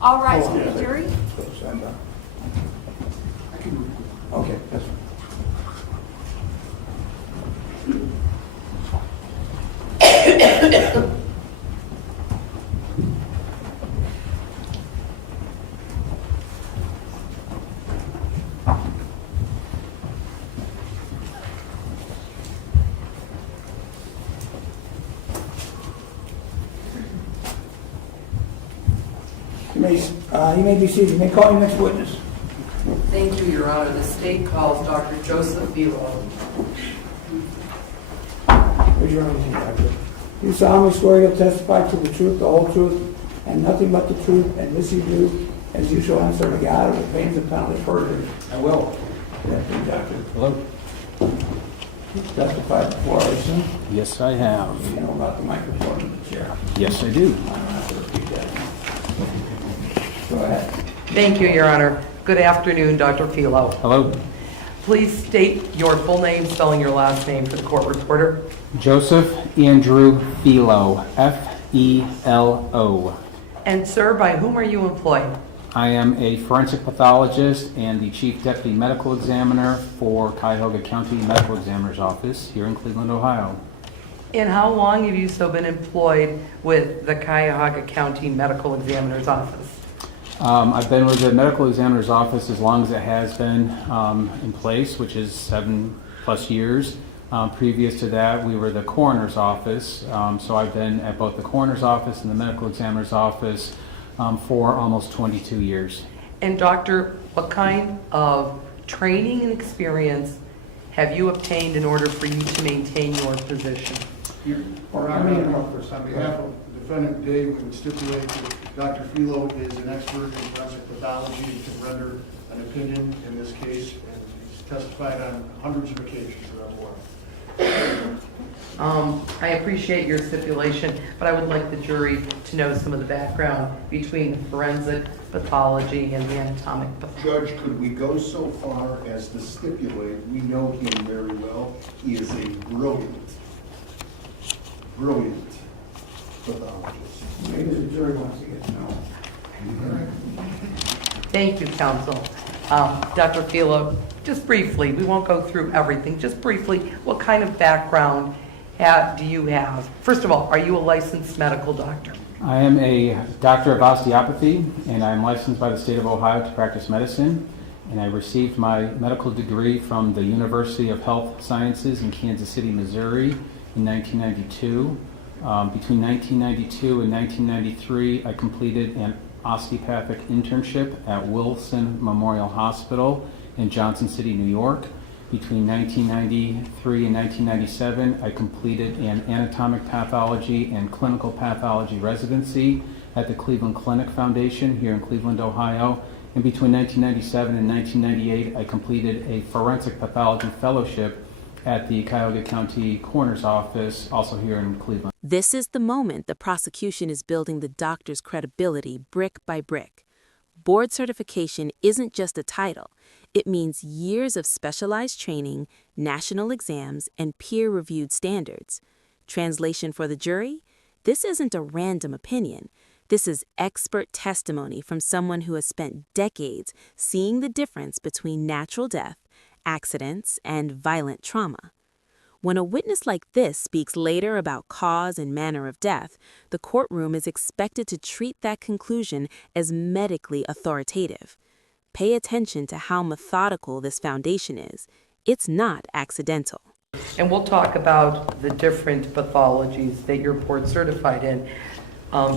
All right, so the jury? Okay, that's fine. You may be seated. You may call your next witness. Thank you, Your Honor. The state calls Dr. Joseph Velo. Raise your hand, Doctor. You solemnly swear you'll testify to the truth, the whole truth, and nothing but the truth, and this you do, as you shall answer to God, with pains and penalties of perjury. I will. Good afternoon, Doctor. Hello. You testified before, I assume? Yes, I have. You know about the microphone in the chair. Yes, I do. I don't have to repeat that. Go ahead. Thank you, Your Honor. Good afternoon, Dr. Velo. Hello. Please state your full name, spelling your last name for the court reporter. Joseph Andrew Felo, F-E-L-O. And sir, by whom are you employed? I am a forensic pathologist and the Chief Deputy Medical Examiner for Cuyahoga County Medical Examiner's Office here in Cleveland, Ohio. And how long have you so been employed with the Cuyahoga County Medical Examiner's Office? I've been with the Medical Examiner's Office as long as it has been in place, which is 7+ years. Previous to that, we were the Coroner's Office, so I've been at both the Coroner's Office and the Medical Examiner's Office for almost 22 years. And doctor, what kind of training and experience have you obtained in order for you to maintain your position? Your Honor, on behalf of the defendant Dave, we would stipulate that Dr. Felo is an expert in forensic pathology and can render an opinion in this case, and he's testified on hundreds of occasions or more. I appreciate your stipulation, but I would like the jury to know some of the background between the forensic pathology and the anatomic pathology. Judge, could we go so far as to stipulate, we know him very well, he is a brilliant pathologist. Maybe the jury wants to get to know. Thank you, counsel. Dr. Felo, just briefly, we won't go through everything, just briefly, what kind of background do you have? First of all, are you a licensed medical doctor? I am a doctor of osteopathy, and I'm licensed by the state of Ohio to practice medicine. And I received my medical degree from the University of Health Sciences in Kansas City, Missouri in 1992. Between 1992 and 1993, I completed an osteopathic internship at Wilson Memorial Hospital in Johnson City, New York. Between 1993 and 1997, I completed an anatomic pathology and clinical pathology residency at the Cleveland Clinic Foundation here in Cleveland, Ohio. And between 1997 and 1998, I completed a forensic pathology fellowship at the Cuyahoga County Coroner's Office, also here in Cleveland. This is the moment the prosecution is building the doctor's credibility brick by brick. Board certification isn't just a title. It means years of specialized training, national exams, and peer-reviewed standards. Translation for the jury? This isn't a random opinion. This is expert testimony from someone who has spent decades seeing the difference between natural death, accidents, and violent trauma. When a witness like this speaks later about cause and manner of death, the courtroom is expected to treat that conclusion as medically authoritative. Pay attention to how methodical this foundation is. It's not accidental. And we'll talk about the different pathologies that you're board certified in.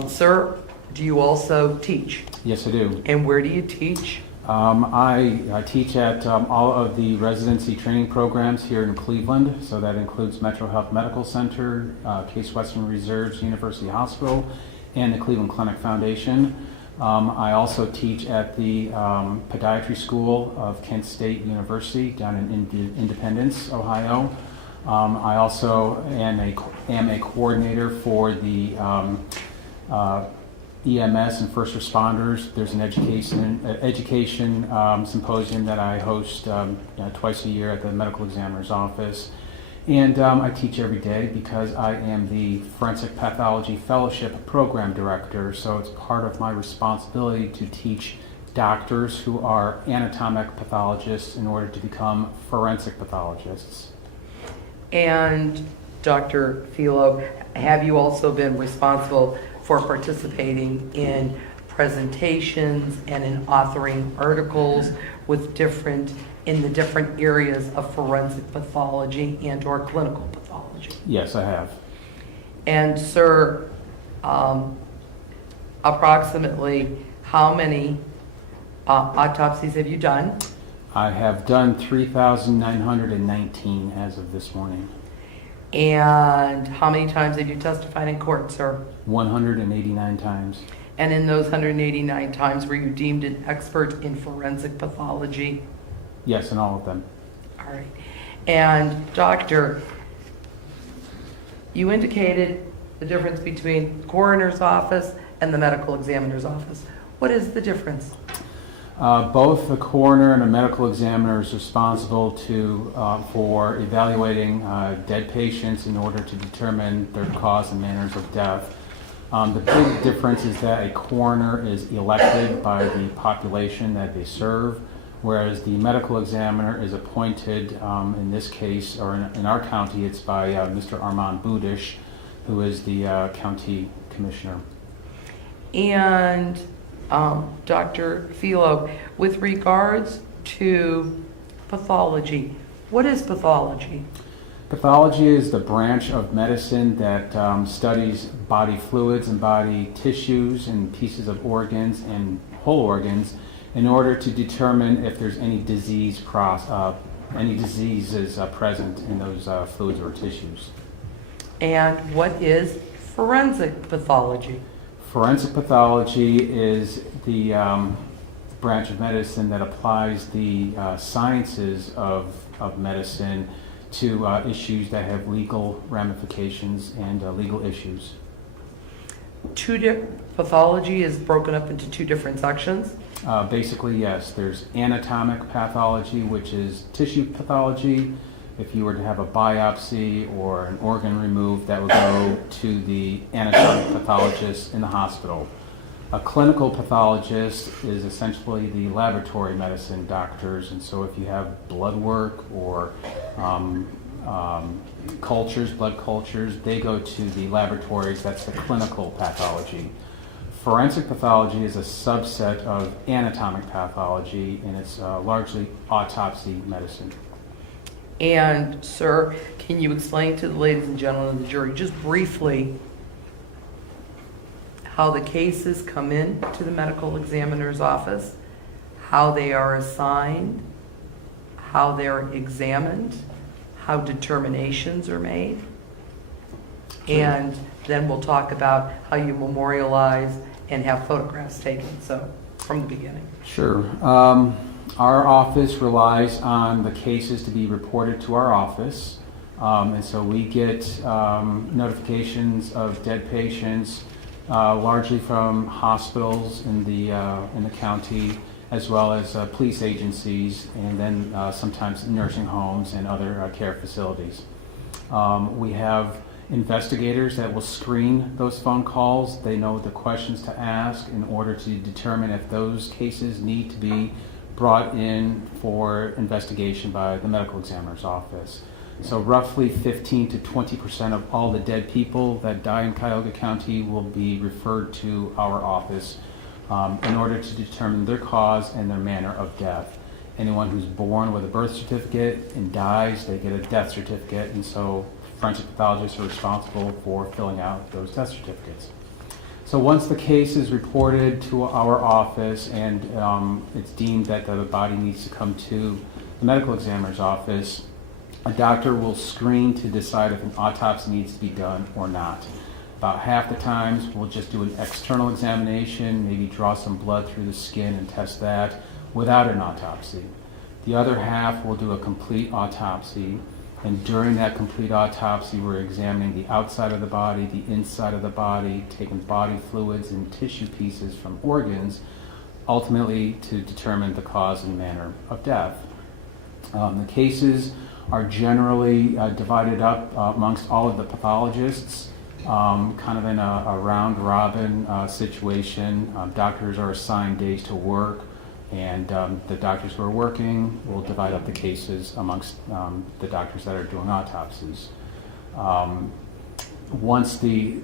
Sir, do you also teach? Yes, I do. And where do you teach? I teach at all of the residency training programs here in Cleveland, so that includes Metro Health Medical Center, Case Western Reserves University Hospital, and the Cleveland Clinic Foundation. I also teach at the Podiatry School of Kent State University down in Independence, Ohio. I also am a coordinator for the EMS and first responders. There's an education symposium that I host twice a year at the medical examiner's office. And I teach every day because I am the Forensic Pathology Fellowship Program Director, so it's part of my responsibility to teach doctors who are anatomic pathologists in order to become forensic pathologists. And Dr. Filo, have you also been responsible for participating in presentations and in authoring articles with in the different areas of forensic pathology and or clinical pathology? Yes, I have. And sir, approximately how many autopsies have you done? I have done 3,919 as of this morning. And how many times have you testified in court, sir? 189 times. And in those 189 times, were you deemed an expert in forensic pathology? Yes, in all of them. All right. And doctor, you indicated the difference between the coroner's office and the medical examiner's office. What is the difference? Both the coroner and a medical examiner is responsible for evaluating dead patients in order to determine their cause and manners of death. The big difference is that a coroner is elected by the population that they serve, whereas the medical examiner is appointed, in this case, or in our county, it's by Mr. Armand Budish, who is the county commissioner. And Dr. Filo, with regards to pathology, what is pathology? Pathology is the branch of medicine that studies body fluids and body tissues and pieces of organs and whole organs in order to determine if there's any diseases present in those fluids or tissues. And what is forensic pathology? Forensic pathology is the branch of medicine that applies the sciences of medicine to issues that have legal ramifications and legal issues. Pathology is broken up into two different sections? Basically, yes. There's anatomic pathology, which is tissue pathology. If you were to have a biopsy or an organ removed, that would go to the anatomic pathologist in the hospital. A clinical pathologist is essentially the laboratory medicine doctors, and so if you have blood work or blood cultures, they go to the laboratories. That's the clinical pathology. Forensic pathology is a subset of anatomic pathology, and it's largely autopsy medicine. And, sir, can you explain to the ladies and gentlemen of the jury, just briefly, how the cases come in to the medical examiner's office, how they are assigned, how they're examined, how determinations are made, and then we'll talk about how you memorialize and have photographs taken, so from the beginning. Sure. Our office relies on the cases to be reported to our office, and so we get notifications of dead patients, largely from hospitals in the county, as well as police agencies, and then sometimes nursing homes and other care facilities. We have investigators that will screen those phone calls. They know the questions to ask in order to determine if those cases need to be brought in for investigation by the medical examiner's office. So roughly 15 to 20% of all the dead people that die in Cuyahoga County will be referred to our office in order to determine their cause and their manner of death. Anyone who's born with a birth certificate and dies, they get a death certificate, and so forensic pathologists are responsible for filling out those death certificates. So once the case is reported to our office and it's deemed that the body needs to come to the medical examiner's office, a doctor will screen to decide if an autopsy needs to be done or not. About half the times we'll just do an external examination, maybe draw some blood through the skin and test that without an autopsy. The other half will do a complete autopsy, and during that complete autopsy we're examining the outside of the body, the inside of the body, taking body fluids and tissue pieces from organs, ultimately to determine the cause and manner of death. The cases are generally divided up amongst all of the pathologists, kind of in a round-robin situation. Doctors are assigned days to work, and the doctors who are working will divide up the cases amongst the doctors that are doing autopsies. Once the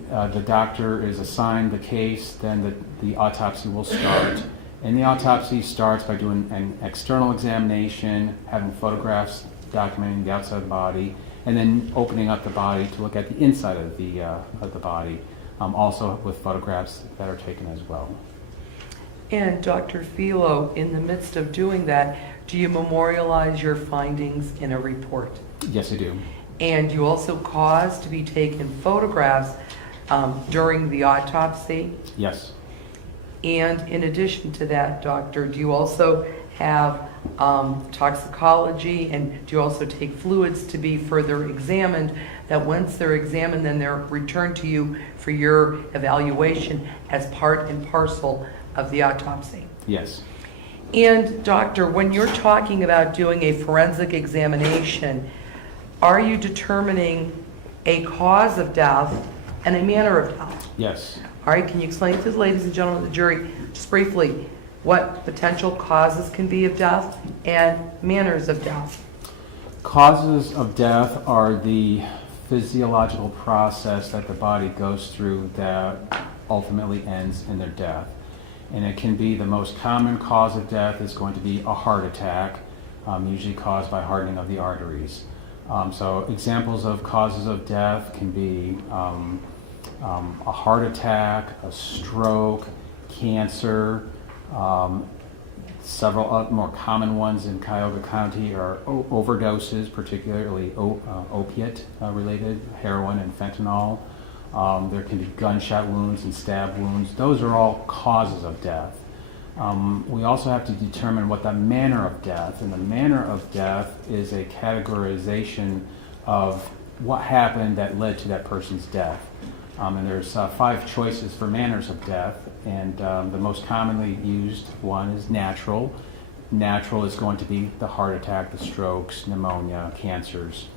doctor is assigned the case, then the autopsy will start. And the autopsy starts by doing an external examination, having photographs documenting the outside of the body, and then opening up the body to look at the inside of the body, also with photographs that are taken as well. And Dr. Filo, in the midst of doing that, do you memorialize your findings in a report? Yes, I do. And you also cause to be taken photographs during the autopsy? Yes. And in addition to that, doctor, do you also have toxicology, and do you also take fluids to be further examined, that once they're examined, then they're returned to you for your evaluation as part and parcel of the autopsy? Yes. And doctor, when you're talking about doing a forensic examination, are you determining a cause of death and a manner of death? Yes. All right, can you explain to the ladies and gentlemen of the jury, just briefly, what potential causes can be of death and manners of death? Causes of death are the physiological process that the body goes through that ultimately ends in their death. And it can be, the most common cause of death is going to be a heart attack, usually caused by hardening of the arteries. So examples of causes of death can be a heart attack, a stroke, cancer. Several more common ones in Cuyahoga County are overdoses, particularly opiate related, heroin and fentanyl. There can be gunshot wounds and stab wounds. Those are all causes of death. We also have to determine what the manner of death, and the manner of death is a categorization of what happened that led to that person's death. And there's 5 choices for manners of death, and the most commonly used one is natural. Natural is going to be the heart attack, the strokes, pneumonia, cancers.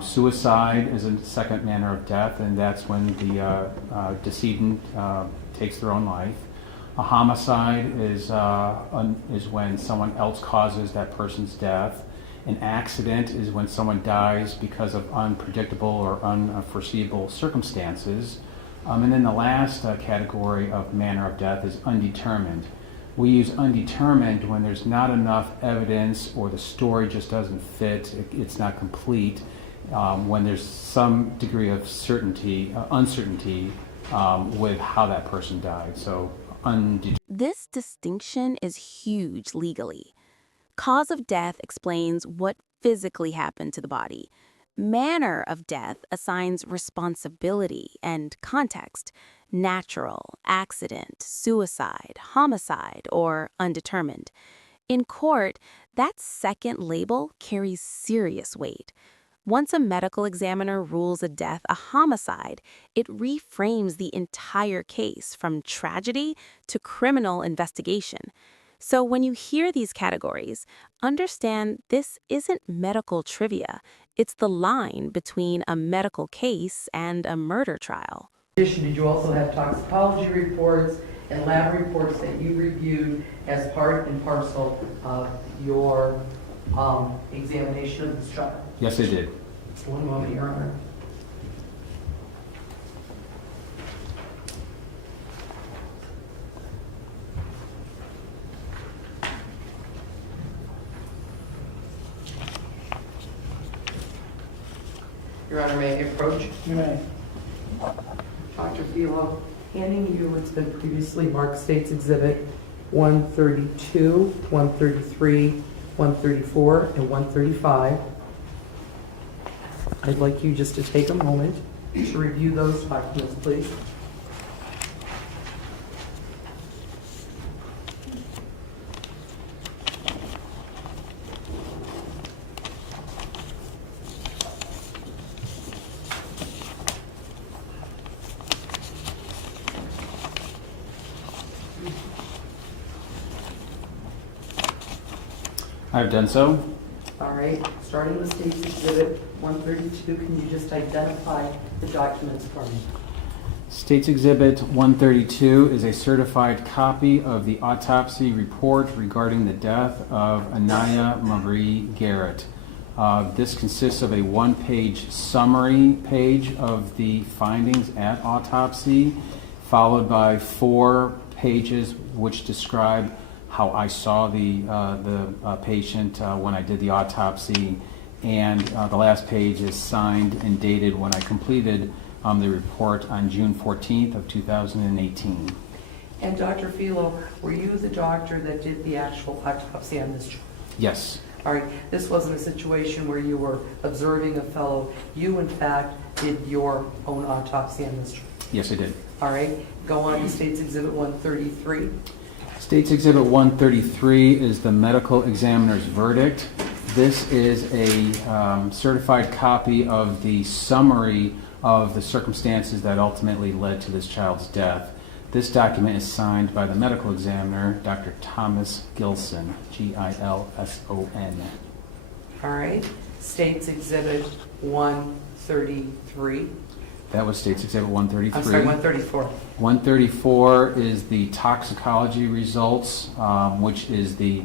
Suicide is a second manner of death, and that's when the decedent takes their own life. A homicide is when someone else causes that person's death. An accident is when someone dies because of unpredictable or unforeseeable circumstances. And then the last category of manner of death is undetermined. We use undetermined when there's not enough evidence or the story just doesn't fit, it's not complete, when there's some degree of uncertainty with how that person died. So This distinction is huge legally. Cause of death explains what physically happened to the body. Manner of death assigns responsibility and context: natural, accident, suicide, homicide, or undetermined. In court, that second label carries serious weight. Once a medical examiner rules a death a homicide, it reframes the entire case from tragedy to criminal investigation. So when you hear these categories, understand this isn't medical trivia. It's the line between a medical case and a murder trial. In addition, did you also have toxicology reports and lab reports that you reviewed as part and parcel of your examination of this child? Yes, I did. One moment, Your Honor. Your Honor, may I approach? You may. Dr. Filo, handing you what's been previously marked State's Exhibit 132, 133, 134, and 135. I'd like you just to take a moment to review those documents, please. I've done so. All right, starting with State's Exhibit 132, can you just identify the documents for me? State's Exhibit 132 is a certified copy of the autopsy report regarding the death of Aniya Marie Garrett. This consists of a one-page summary page of the findings at autopsy, followed by 4 pages which describe how I saw the patient when I did the autopsy, and the last page is signed and dated when I completed the report on June 14th of 2018. And Dr. Filo, were you the doctor that did the actual autopsy on this child? Yes. All right, this wasn't a situation where you were observing a fellow. You, in fact, did your own autopsy on this child. Yes, I did. All right, go on to State's Exhibit 133. State's Exhibit 133 is the medical examiner's verdict. This is a certified copy of the summary of the circumstances that ultimately led to this child's death. This document is signed by the medical examiner, Dr. Thomas Gilson, Gilson. All right, State's Exhibit 133. That was State's Exhibit 133. I'm sorry, 134. 134 is the toxicology results, which is the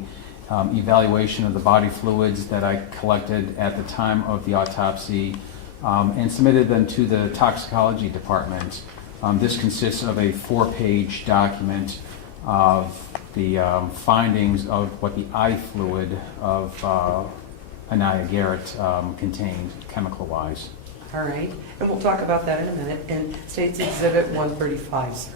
evaluation of the body fluids that I collected at the time of the autopsy and submitted them to the toxicology department. This consists of a 4-page document of the findings of what the eye fluid of Aniya Garrett contained chemical-wise. All right, and we'll talk about that in a minute. And State's Exhibit 135, sir.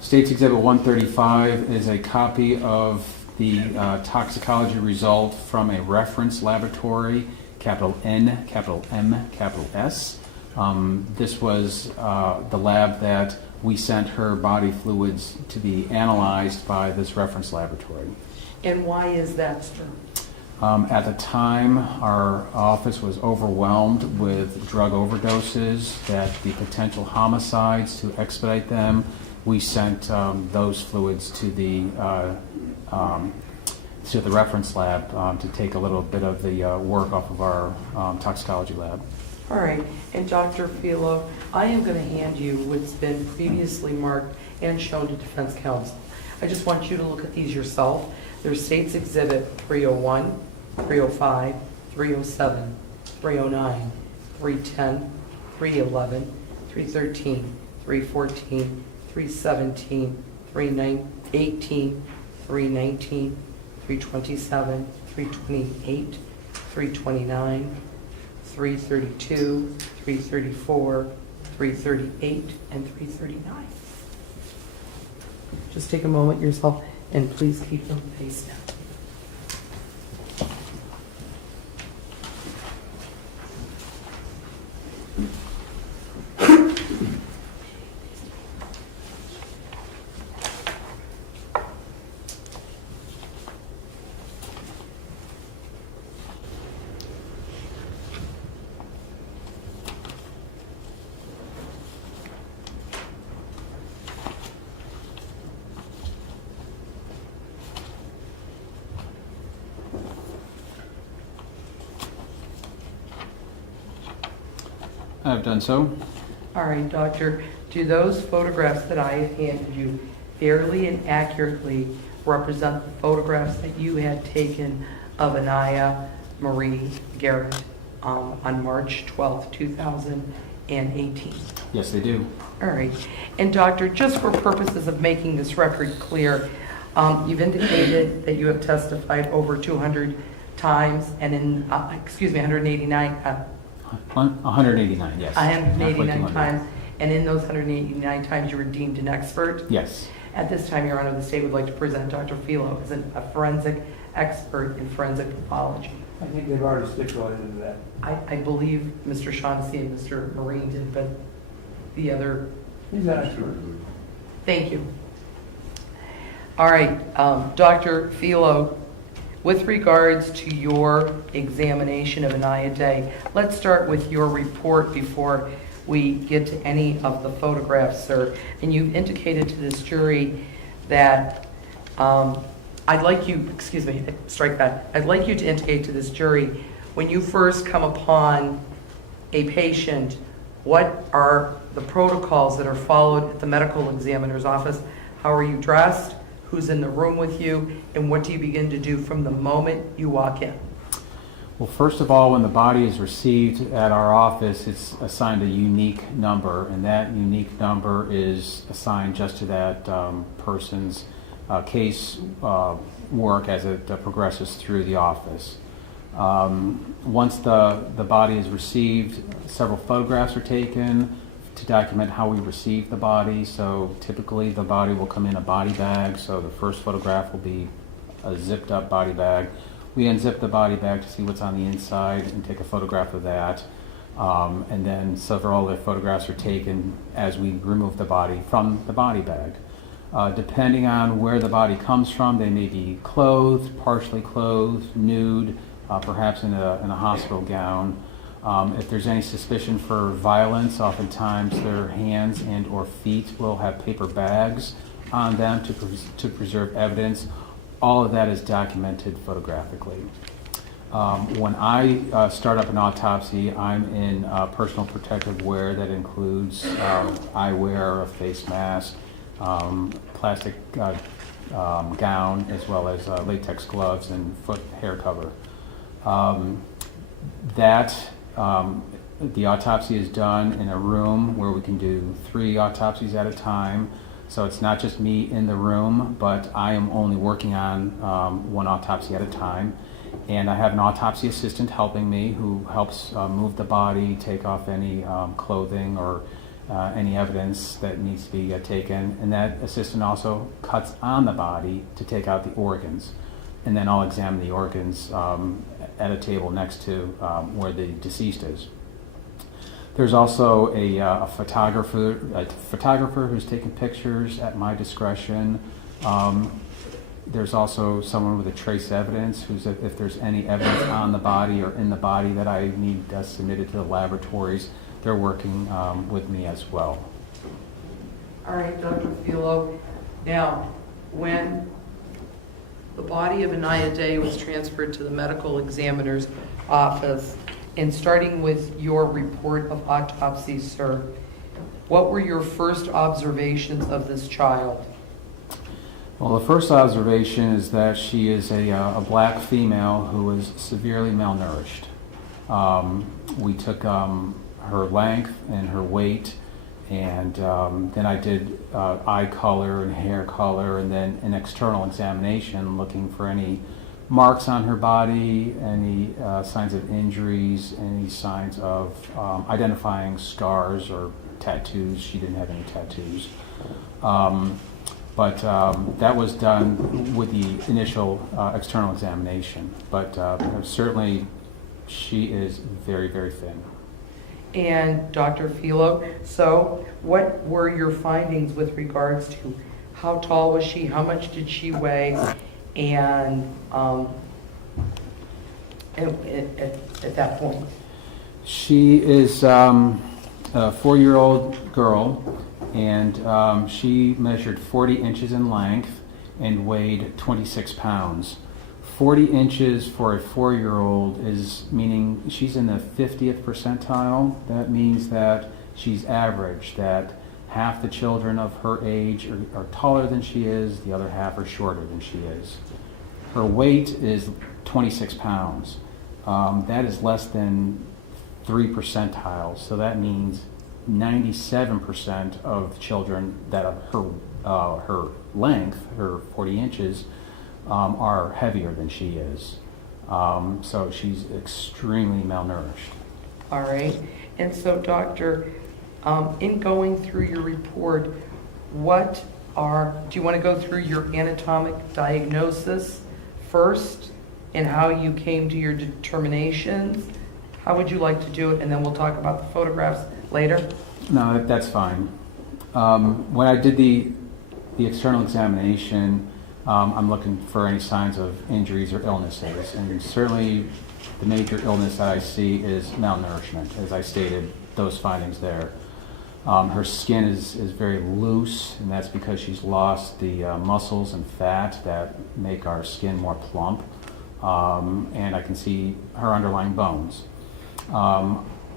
State's Exhibit 135 is a copy of the toxicology result from a reference laboratory, capital N, capital M, capital S. This was the lab that we sent her body fluids to be analyzed by this reference laboratory. And why is that, sir? At the time, our office was overwhelmed with drug overdoses, that the potential homicides, to expedite them, we sent those fluids to the reference lab to take a little bit of the work off of our toxicology lab. All right, and Dr. Filo, I am going to hand you what's been previously marked and shown to defense counsel. I just want you to look at these yourself. There's State's Exhibit 301, 305, 307, 309, 310, 311, 313, 314, 317, 318, 319, 327, 328, 329, 332, 334, 338, and 339. Just take a moment yourself and please keep them faced down. I've done so. All right, doctor, do those photographs that I have handed you fairly and accurately represent the photographs that you had taken of Aniya Marie Garrett on March 12th, 2018? Yes, they do. All right. And doctor, just for purposes of making this record clear, you've indicated that you have testified over 200 times and in, 189, 189, yes. 189 times, and in those 189 times you were deemed an expert? Yes. At this time, Your Honor, the state would like to present Dr. Filo as a forensic expert in forensic pathology. I think they've already stipulated into that. I believe Mr. Shaughnessy and Mr. Marine did, but the other... He's an expert. Thank you. All right, Dr. Filo, with regards to your examination of Aniya Day, let's start with your report before we get to any of the photographs, sir. And you've indicated to this jury that I I'd like you, excuse me, strike that. I'd like you to indicate to this jury, when you first come upon a patient, what are the protocols that are followed at the medical examiner's office? How are you dressed? Who's in the room with you? And what do you begin to do from the moment you walk in? Well, first of all, when the body is received at our office, it's assigned a unique number, and that unique number is assigned just to that person's case work as it progresses through the office. Once the body is received, several photographs are taken to document how we received the body. So typically the body will come in a body bag. So the first photograph will be a zipped up body bag. We unzip the body bag to see what's on the inside and take a photograph of that. And then several other photographs are taken as we remove the body from the body bag. Depending on where the body comes from, they may be clothed, partially clothed, nude, perhaps in a hospital gown. If there's any suspicion for violence, oftentimes their hands and or feet will have paper bags on them to preserve evidence. All of that is documented photographically. When I start up an autopsy, I'm in personal protective wear that includes eyewear, a face mask, plastic gown, as well as latex gloves and foot hair cover. The autopsy is done in a room where we can do 3 autopsies at a time. So it's not just me in the room, but I am only working on 1 autopsy at a time. And I have an autopsy assistant helping me who helps move the body, take off any clothing or any evidence that needs to be taken. And that assistant also cuts on the body to take out the organs. And then I'll examine the organs at a table next to where the deceased is. There's also a photographer who's taking pictures at my discretion. There's also someone with a trace evidence who's, if there's any evidence on the body or in the body that I need submitted to the laboratories, they're working with me as well. All right, Dr. Filo. Now, when the body of Aniya Day was transferred to the medical examiner's office, and starting with your report of autopsy, sir, what were your first observations of this child? Well, the first observation is that she is a black female who is severely malnourished. We took her length and her weight, and then I did eye color and hair color, and then an external examination looking for any marks on her body, any signs of injuries, any signs of identifying scars or tattoos. She didn't have any tattoos. But that was done with the initial external examination. But certainly she is very, very thin. And Dr. Filo, so what were your findings with regards to how tall was she, how much did she weigh, and at that point? She is a 4-year-old girl, and she measured 40 inches in length and weighed 26 pounds. 40 inches for a 4-year-old is meaning she's in the 50th percentile. That means that she's average, that half the children of her age are taller than she is, the other half are shorter than she is. Her weight is 26 pounds. That is less than 3 percentiles, so that means 97% of children that are her length, her 40 inches, are heavier than she is. So she's extremely malnourished. All right. And so, doctor, in going through your report, do you want to go through your anatomic diagnosis first and how you came to your determinations? How would you like to do it? And then we'll talk about the photographs later. No, that's fine. When I did the external examination, I'm looking for any signs of injuries or illnesses, and certainly the major illness that I see is malnourishment, as I stated those findings there. Her skin is very loose, and that's because she's lost the muscles and fat that make our skin more plump. And I can see her underlying bones.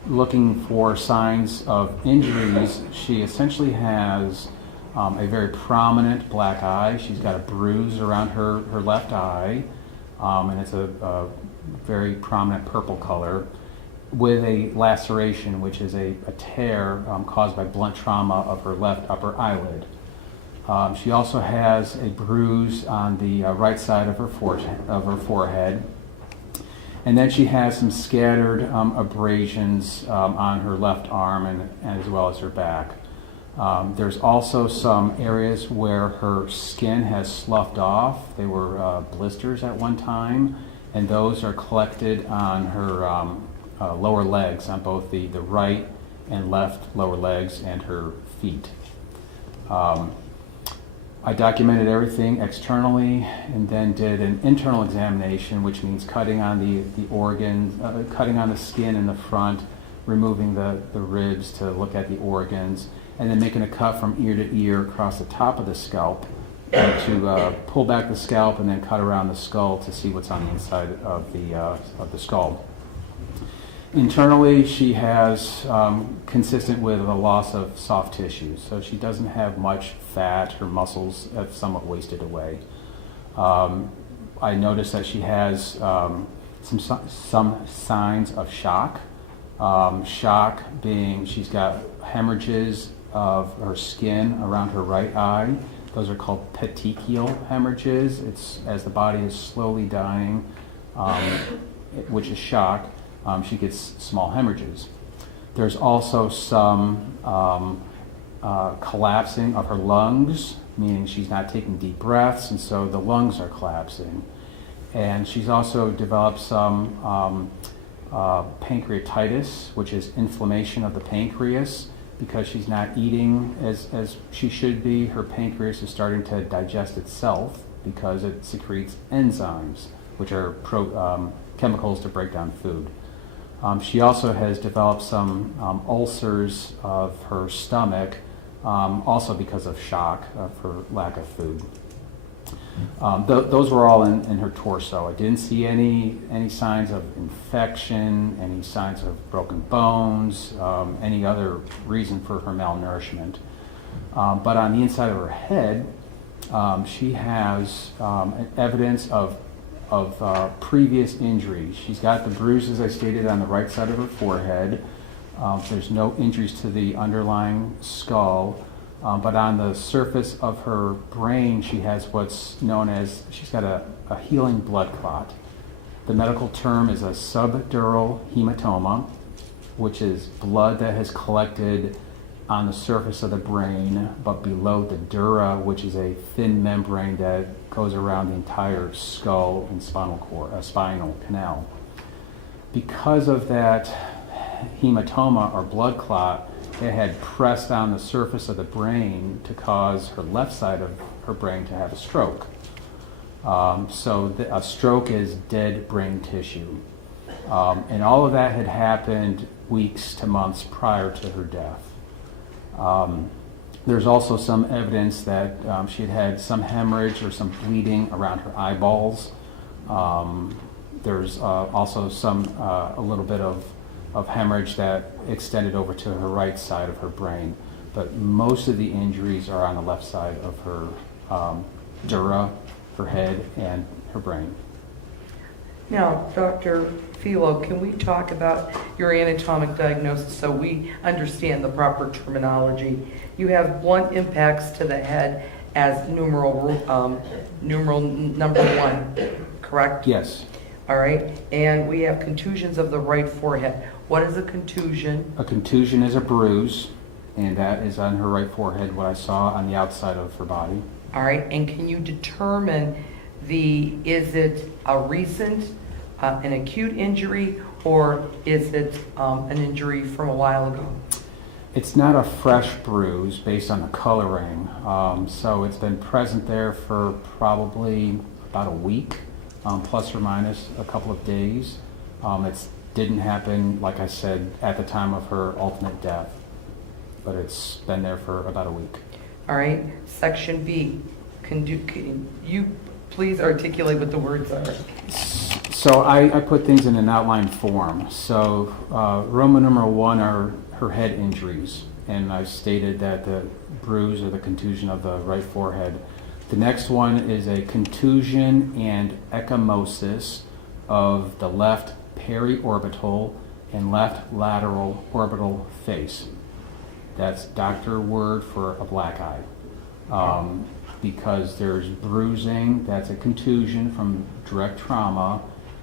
Looking for signs of injuries, she essentially has a very prominent black eye. She's got a bruise around her left eye, and it's a very prominent purple color, with a laceration, which is a tear caused by blunt trauma of her left upper eyelid. She also has a bruise on the right side of her forehead. And then she has some scattered abrasions on her left arm and as well as her back. There's also some areas where her skin has sloughed off. They were blisters at one time, and those are collected on her lower legs, on both the right and left lower legs and her feet. I documented everything externally and then did an internal examination, which means cutting on the organs, cutting on the skin in the front, removing the ribs to look at the organs, and then making a cut from ear to ear across the top of the scalp and to pull back the scalp and then cut around the skull to see what's on the inside of the skull. Internally, she has, consistent with a loss of soft tissue, so she doesn't have much fat. Her muscles have somewhat wasted away. I noticed that she has some signs of shock. Shock being she's got hemorrhages of her skin around her right eye. Those are called petechial hemorrhages. It's as the body is slowly dying, which is shock. She gets small hemorrhages. There's also some collapsing of her lungs, meaning she's not taking deep breaths, and so the lungs are collapsing. And she's also developed some pancreatitis, which is inflammation of the pancreas. Because she's not eating as she should be, her pancreas is starting to digest itself because it secretes enzymes, which are chemicals to break down food. She also has developed some ulcers of her stomach, also because of shock for lack of food. Those were all in her torso. I didn't see any signs of infection, any signs of broken bones, any other reason for her malnourishment. But on the inside of her head, she has evidence of previous injuries. She's got the bruises I stated on the right side of her forehead. There's no injuries to the underlying skull. But on the surface of her brain, she has what's known as, she's got a healing blood clot. The medical term is a subdural hematoma, which is blood that has collected on the surface of the brain, but below the dura, which is a thin membrane that goes around the entire skull and spinal canal. Because of that hematoma or blood clot, it had pressed on the surface of the brain to cause her left side of her brain to have a stroke. So a stroke is dead brain tissue. And all of that had happened weeks to months prior to her death. There's also some evidence that she had had some hemorrhage or some bleeding around her eyeballs. There's also a little bit of hemorrhage that extended over to her right side of her brain. But most of the injuries are on the left side of her dura, her head, and her brain. Now, Dr. Philo, can we talk about your anatomic diagnosis so we understand the proper terminology? You have blunt impacts to the head as numeral number 1, correct? Yes. All right, and we have contusions of the right forehead. What is a contusion? A contusion is a bruise, and that is on her right forehead, what I saw on the outside of her body. All right, and can you determine is it a recent, an acute injury, or is it an injury from a while ago? It's not a fresh bruise based on the coloring, so it's been present there for probably about a week, plus or minus a couple of days. It didn't happen, like I said, at the time of her ultimate death. but it's been there for about a week. All right, section B, can you please articulate what the words are? So I put things in an outline form. So Roman numeral 1 are her head injuries, and I stated that the bruise or the contusion of the right forehead. The next one is a contusion and ecchymosis of the left periorbital and left lateral orbital face. That's doctor word for a black eye. Because there's bruising, that's a contusion from direct trauma,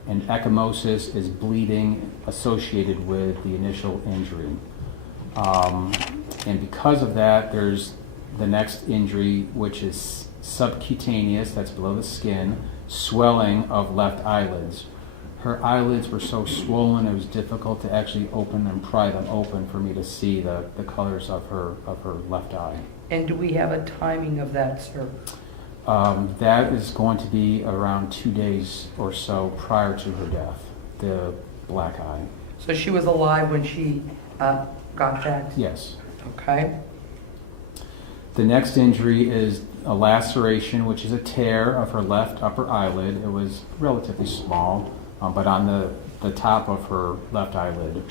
and ecchymosis is bleeding associated with the initial injury. And because of that, there's the next injury, which is subcutaneous, that's below the skin, swelling of left eyelids. Her eyelids were so swollen it was difficult to actually open and pry them open for me to see the colors of her left eye. And do we have a timing of that, sir? That is going to be around 2 days or so prior to her death, the black eye. So she was alive when she got that? Yes. Okay. The next injury is a laceration, which is a tear of her left upper eyelid. It was relatively small, but on the top of her left eyelid.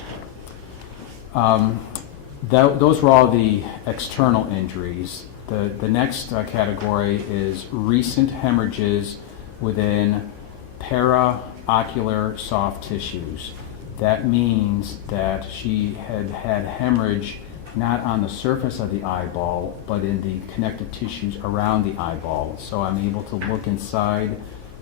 Those were all the external injuries. The next category is recent hemorrhages within paraocular soft tissues. That means that she had hemorrhage not on the surface of the eyeball, but in the connective tissues around the eyeball. So I'm able to look inside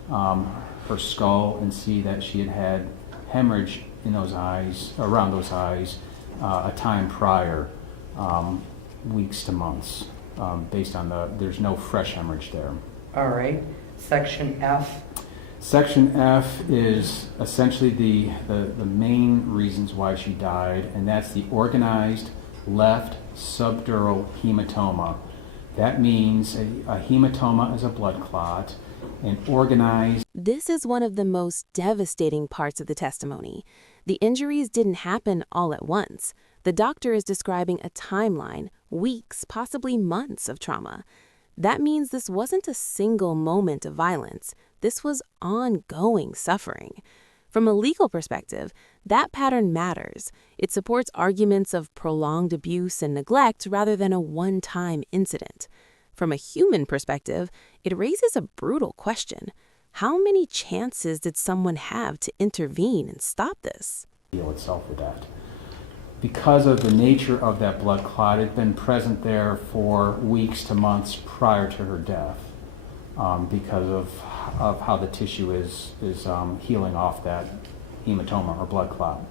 her skull and see that she had hemorrhage in those eyes, around those eyes, a time prior, weeks to months, based on there's no fresh hemorrhage there. All right. Section F. Section F is essentially the main reasons why she died, and that's the organized left subdural hematoma. That means a hematoma is a blood clot, and organized. This is one of the most devastating parts of the testimony. The injuries didn't happen all at once. The doctor is describing a timeline, weeks, possibly months of trauma. That means this wasn't a single moment of violence. This was ongoing suffering. From a legal perspective, that pattern matters. It supports arguments of prolonged abuse and neglect rather than a one-time incident. From a human perspective, it raises a brutal question. How many chances did someone have to intervene and stop this? Deal itself with that. Because of the nature of that blood clot, it had been present there for weeks to months prior to her death, because of how the tissue is healing off that hematoma or blood clot.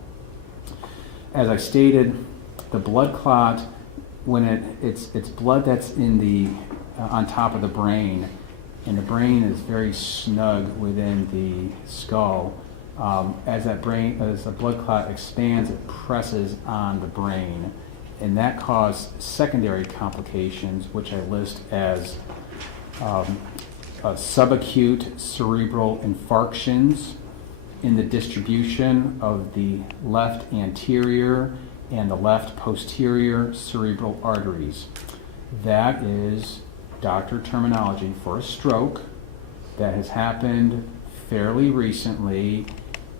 As I stated, the blood clot, when it's blood that's in the on top of the brain, and the brain is very snug within the skull. As the blood clot expands, it presses on the brain, and that caused secondary complications, which I list as subacute cerebral infarctions in the distribution of the left anterior and the left posterior cerebral arteries. That is doctor terminology for a stroke that has happened fairly recently,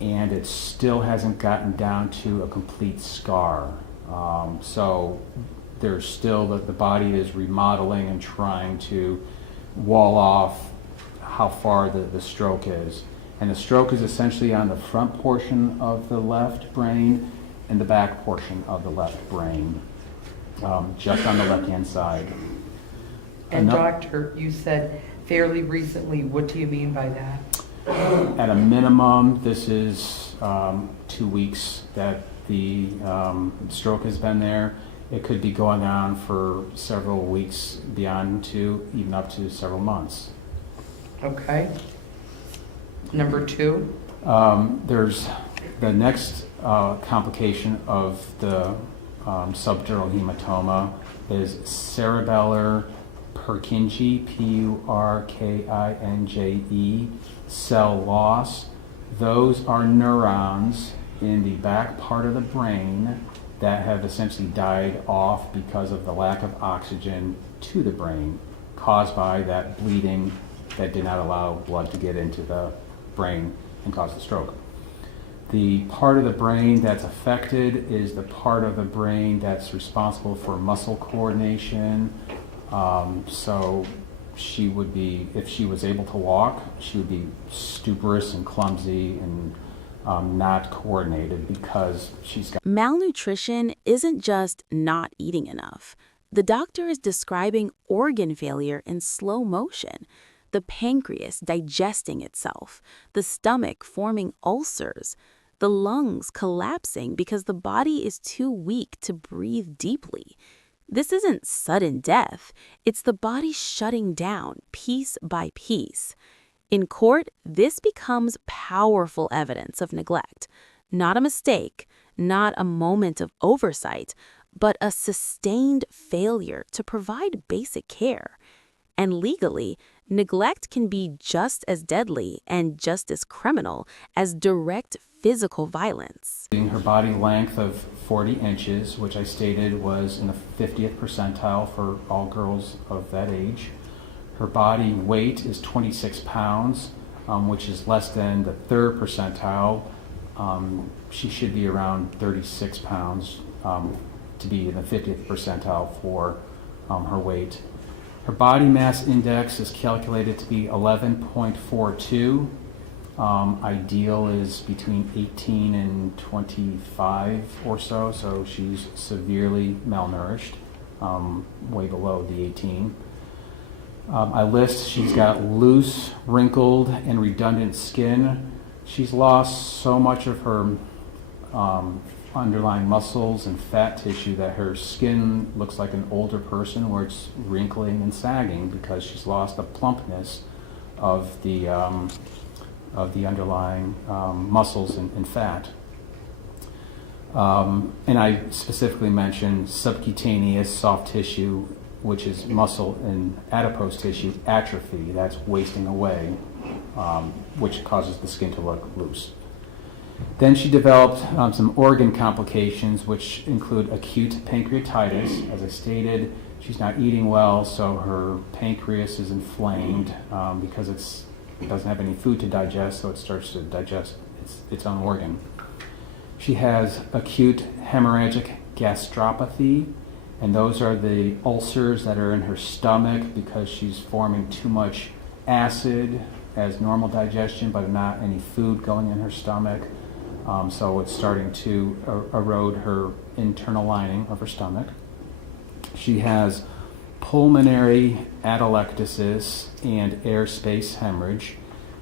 and it still hasn't gotten down to a complete scar. So there's still the body is remodeling and trying to wall off how far the stroke is. And the stroke is essentially on the front portion of the left brain and the back portion of the left brain, just on the left-hand side. And doctor, you said fairly recently. What do you mean by that? At a minimum, this is 2 weeks that the stroke has been there. It could be going on for several weeks, beyond 2, even up to several months. Okay. Number 2. There's the next complication of the subdural hematoma is cerebellar Purkinje, Purkinje, cell loss. Those are neurons in the back part of the brain that have essentially died off because of the lack of oxygen to the brain caused by that bleeding that did not allow blood to get into the brain and cause the stroke. The part of the brain that's affected is the part of the brain that's responsible for muscle coordination. So she would be, if she was able to walk, she would be stuporous and clumsy and not coordinated because she's got... Malnutrition isn't just not eating enough. The doctor is describing organ failure in slow motion. The pancreas digesting itself, the stomach forming ulcers, the lungs collapsing because the body is too weak to breathe deeply. This isn't sudden death. It's the body shutting down piece by piece. In court, this becomes powerful evidence of neglect. Not a mistake, not a moment of oversight, but a sustained failure to provide basic care. And legally, neglect can be just as deadly and just as criminal as direct physical violence. Her body length of 40 inches, which I stated was in the 50th percentile for all girls of that age. Her body weight is 26 pounds, which is less than the 3rd percentile. She should be around 36 pounds to be in the 50th percentile for her weight. Her body mass index is calculated to be 11.42. Ideal is between 18 and 25 or so, so she's severely malnourished, way below the 18. I list she's got loose, wrinkled, and redundant skin. She's lost so much of her underlying muscles and fat tissue that her skin looks like an older person, where it's wrinkling and sagging because she's lost the plumpness of the underlying muscles and fat. And I specifically mentioned subcutaneous soft tissue, which is muscle and adipose tissue atrophy. That's wasting away, which causes the skin to look loose. Then she developed some organ complications, which include acute pancreatitis. As I stated, she's not eating well, so her pancreas is inflamed because it doesn't have any food to digest, so it starts to digest its own organ. She has acute hemorrhagic gastropathy, and those are the ulcers that are in her stomach because she's forming too much acid as normal digestion, but not any food going in her stomach. So it's starting to erode her internal lining of her stomach. She has pulmonary atelectasis and airspace hemorrhage.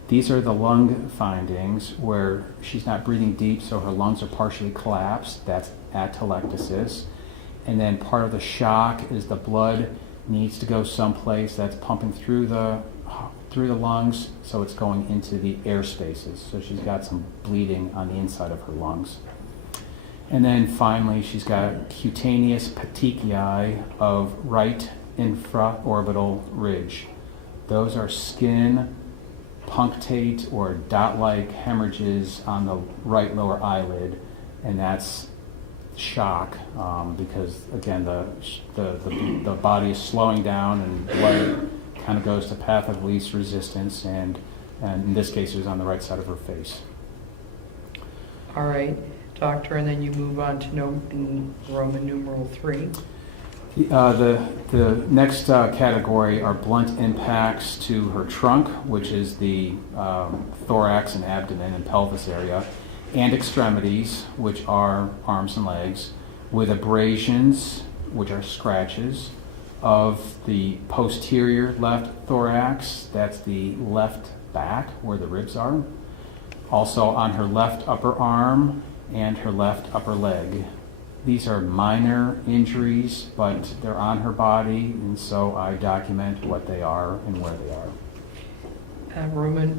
These are the lung findings where she's not breathing deep, so her lungs are partially collapsed. That's atelectasis. And then part of the shock is the blood needs to go someplace that's pumping through the lungs, so it's going into the air spaces. So she's got some bleeding on the inside of her lungs. And then finally, she's got cutaneous petechiae of right infraorbital ridge. Those are skin, punctate, or dot-like hemorrhages on the right lower eyelid, and that's shock because, again, the body is slowing down and blood kind of goes to path of least resistance, and in this case it was on the right side of her face. All right, doctor, and then you move on to Roman numeral 3. The next category are blunt impacts to her trunk, which is the thorax and abdomen and pelvis area, and extremities, which are arms and legs, with abrasions, which are scratches, of the posterior left thorax, that's the left back where the ribs are, also on her left upper arm and her left upper leg. These are minor injuries, but they're on her body, and so I document what they are and where they are. Roman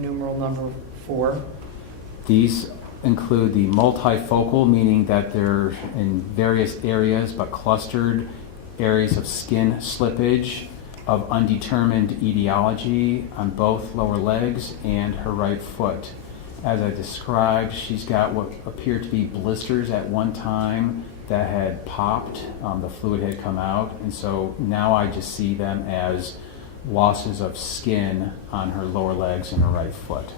numeral number 4. These include the multifocal, meaning that they're in various areas but clustered areas of skin slippage of undetermined etiology on both lower legs and her right foot. As I described, she's got what appeared to be blisters at one time that had popped. The fluid had come out, and so now I just see them as losses of skin on her lower legs and her right foot.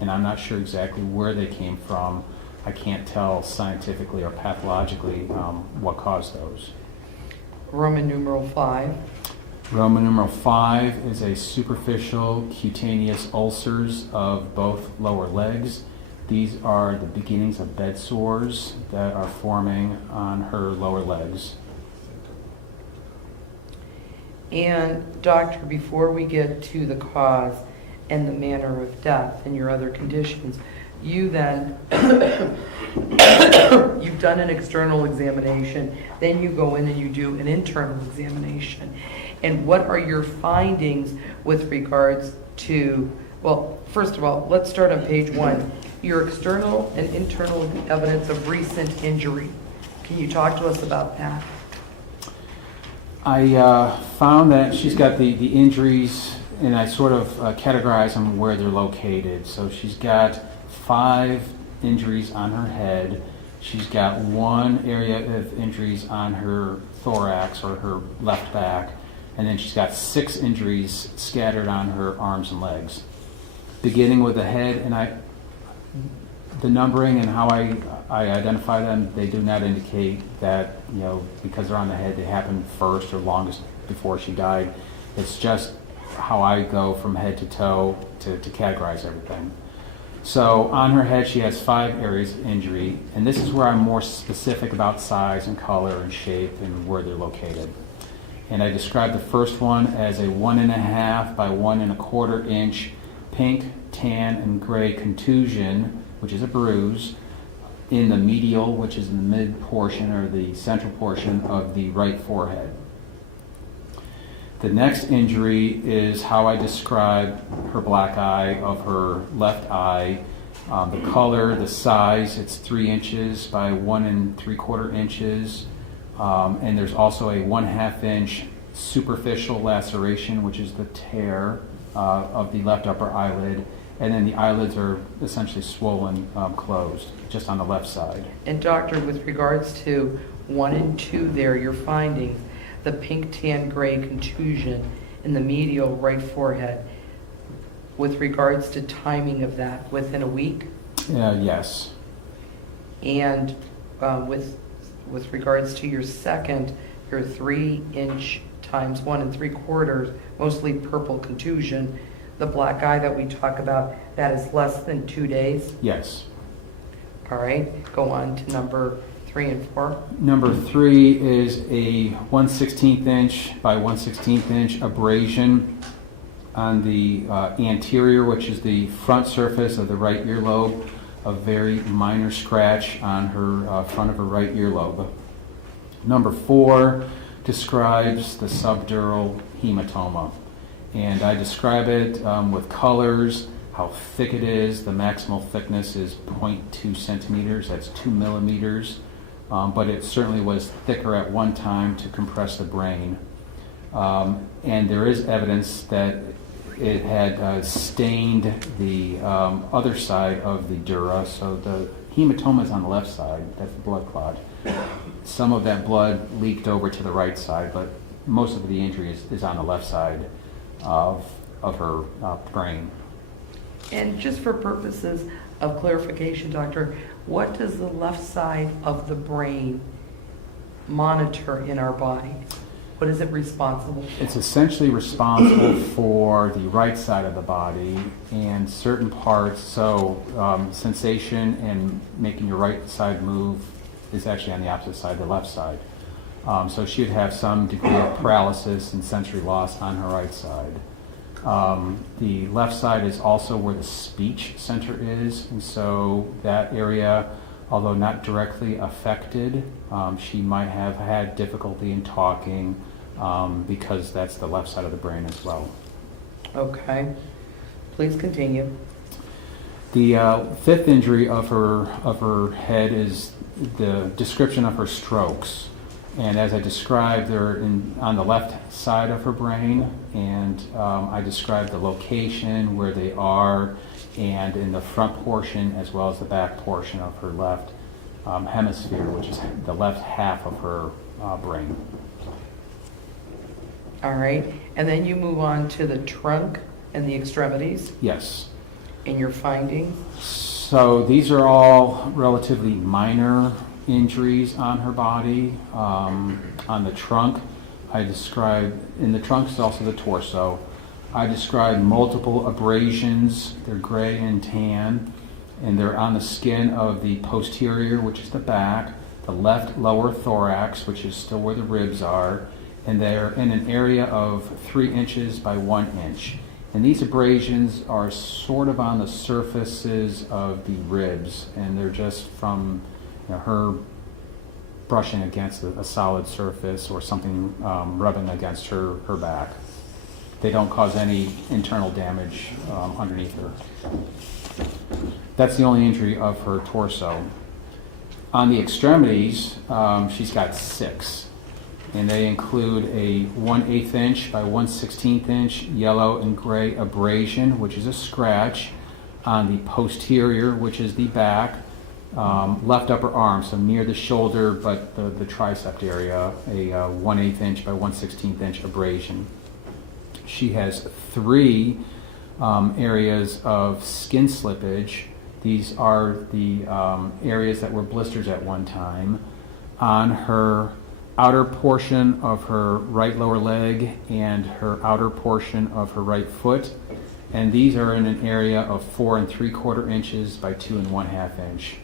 And I'm not sure exactly where they came from. I can't tell scientifically or pathologically what caused those. Roman numeral 5. Roman numeral 5 is a superficial cutaneous ulcers of both lower legs. These are the beginnings of bed sores that are forming on her lower legs. And doctor, before we get to the cause and the manner of death and your other conditions, you then, you've done an external examination, then you go in and you do an internal examination. And what are your findings with regards to, well, first of all, let's start on page 1. Your external and internal evidence of recent injury. Can you talk to us about that? I found that she's got the injuries, and I sort of categorize them where they're located. So she's got 5 injuries on her head. She's got 1 area of injuries on her thorax or her left back, and then she's got 6 injuries scattered on her arms and legs. Beginning with the head, and the numbering and how I identify them, they do not indicate that, because they're on the head, they happened first or longest before she died. It's just how I go from head to toe to categorize everything. So on her head, she has 5 areas of injury, and this is where I'm more specific about size and color and shape and where they're located. And I described the first one as a 1.5 by 1.25 inch pink, tan, and gray contusion, which is a bruise, in the medial, which is in the mid portion or the central portion of the right forehead. The next injury is how I describe her black eye of her left eye. The color, the size, it's 3 inches by 1.75 inches. And there's also a 1/2 inch superficial laceration, which is the tear of the left upper eyelid. And then the eyelids are essentially swollen closed, just on the left side. And doctor, with regards to 1 and 2 there, your findings, the pink, tan, gray contusion in the medial right forehead, with regards to timing of that, within a week? Yes. And with regards to your second, your 3 inch times 1.75, mostly purple contusion, the black eye that we talk about, that is less than 2 days? Yes. All right, go on to number 3 and 4. Number 3 is a 1/16 inch by 1/16 inch abrasion on the anterior, which is the front surface of the right earlobe, a very minor scratch on her front of her right earlobe. Number 4 describes the subdural hematoma, and I describe it with colors, how thick it is. The maximal thickness is 0.2 centimeters, that's 2 millimeters. But it certainly was thicker at one time to compress the brain. And there is evidence that it had stained the other side of the dura, so the hematoma is on the left side, that's the blood clot. Some of that blood leaked over to the right side, but most of the injury is on the left side of her brain. And just for purposes of clarification, doctor, what does the left side of the brain monitor in our body? What is it responsible for? It's essentially responsible for the right side of the body and certain parts. So sensation and making your right side move is actually on the opposite side, the left side. So she would have some degree of paralysis and sensory loss on her right side. The left side is also where the speech center is, and so that area, although not directly affected, she might have had difficulty in talking because that's the left side of the brain as well. Okay, please continue. The 5th injury of her head is the description of her strokes. And as I described, they're on the left side of her brain, and I described the location where they are and in the front portion as well as the back portion of her left hemisphere, which is the left half of her brain. All right, and then you move on to the trunk and the extremities Yes. in your findings. So these are all relatively minor injuries on her body. On the trunk, I described, in the trunk is also the torso. I described multiple abrasions. They're gray and tan, and they're on the skin of the posterior, which is the back, the left lower thorax, which is still where the ribs are, and they're in an area of 3 inches by 1 inch. And these abrasions are sort of on the surfaces of the ribs, and they're just from her brushing against a solid surface or something rubbing against her back. They don't cause any internal damage underneath her. That's the only injury of her torso. On the extremities, she's got 6. And they include a 1/8 inch by 1/16 inch yellow and gray abrasion, which is a scratch on the posterior, which is the back, left upper arm, so near the shoulder, but the tricep area, a 1/8 inch by 1/16 inch abrasion. She has 3 areas of skin slippage. These are the areas that were blisters at one time on her outer portion of her right lower leg and her outer portion of her right foot, and these are in an area of 4 3/4 inches by 2 1/2 inch.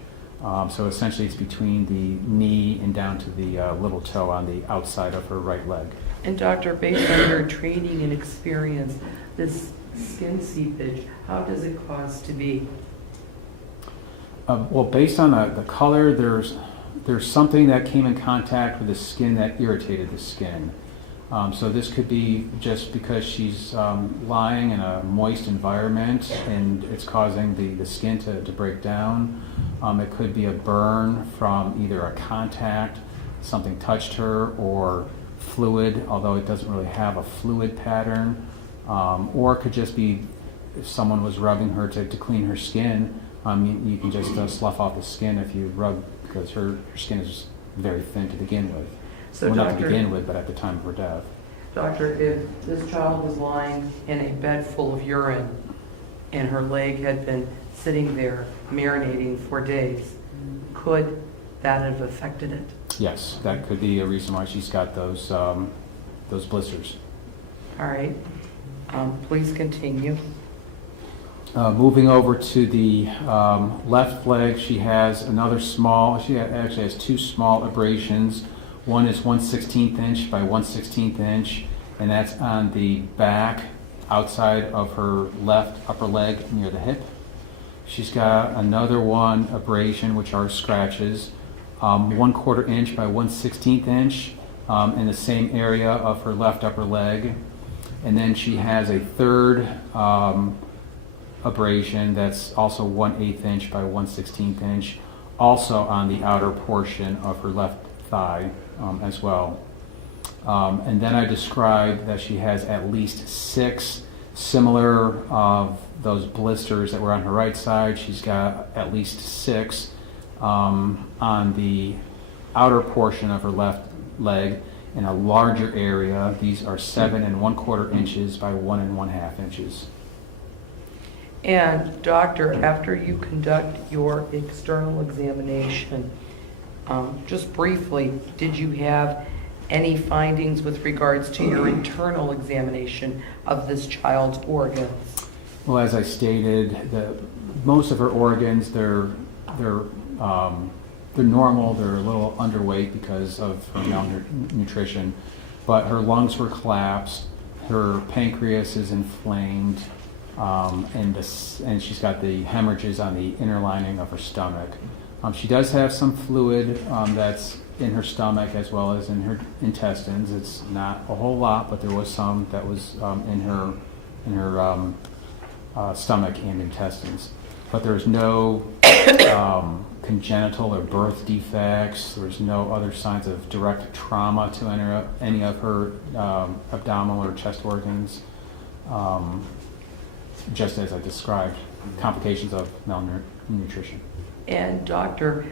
So essentially, it's between the knee and down to the little toe on the outside of her right leg. And doctor, based on your training and experience, this skin seepage, how does it cause to be? Well, based on the color, there's something that came in contact with the skin that irritated the skin. So this could be just because she's lying in a moist environment and it's causing the skin to break down. It could be a burn from either a contact, something touched her, or fluid, although it doesn't really have a fluid pattern. Or it could just be if someone was rubbing her to clean her skin. You can just slough off the skin if you rub, because her skin is very thin to begin with. So well, not doctor, to begin with, but at the time of her death. Doctor, if this child was lying in a bed full of urine and her leg had been sitting there marinating for days, could that have affected it? Yes, that could be a reason why she's got those blisters. All right. Please continue. Moving over to the left leg, she has another small, she actually has 2 small abrasions. One is 1/16 inch by 1/16 inch, and that's on the back outside of her left upper leg near the hip. She's got another one abrasion, which are scratches, 1/4 inch by 1/16 inch in the same area of her left upper leg. And then she has a third abrasion that's also 1/8 inch by 1/16 inch, also on the outer portion of her left thigh as well. And then I described that she has at least 6 similar of those blisters that were on her right side. She's got at least 6 on the outer portion of her left leg in a larger area. These are 7 1/4 inches by 1 1/2 inches. And doctor, after you conduct your external examination, just briefly, did you have any findings with regards to your internal examination of this child's organs? Well, as I stated, most of her organs, they're normal. They're a little underweight because of her malnutrition, but her lungs were collapsed, her pancreas is inflamed, and she's got the hemorrhages on the inner lining of her stomach. She does have some fluid that's in her stomach as well as in her intestines. It's not a whole lot, but there was some that was in her stomach and intestines. But there's no congenital or birth defects. There's no other signs of direct trauma to any of her abdominal or chest organs. just as I described, complications of malnutrition. And doctor,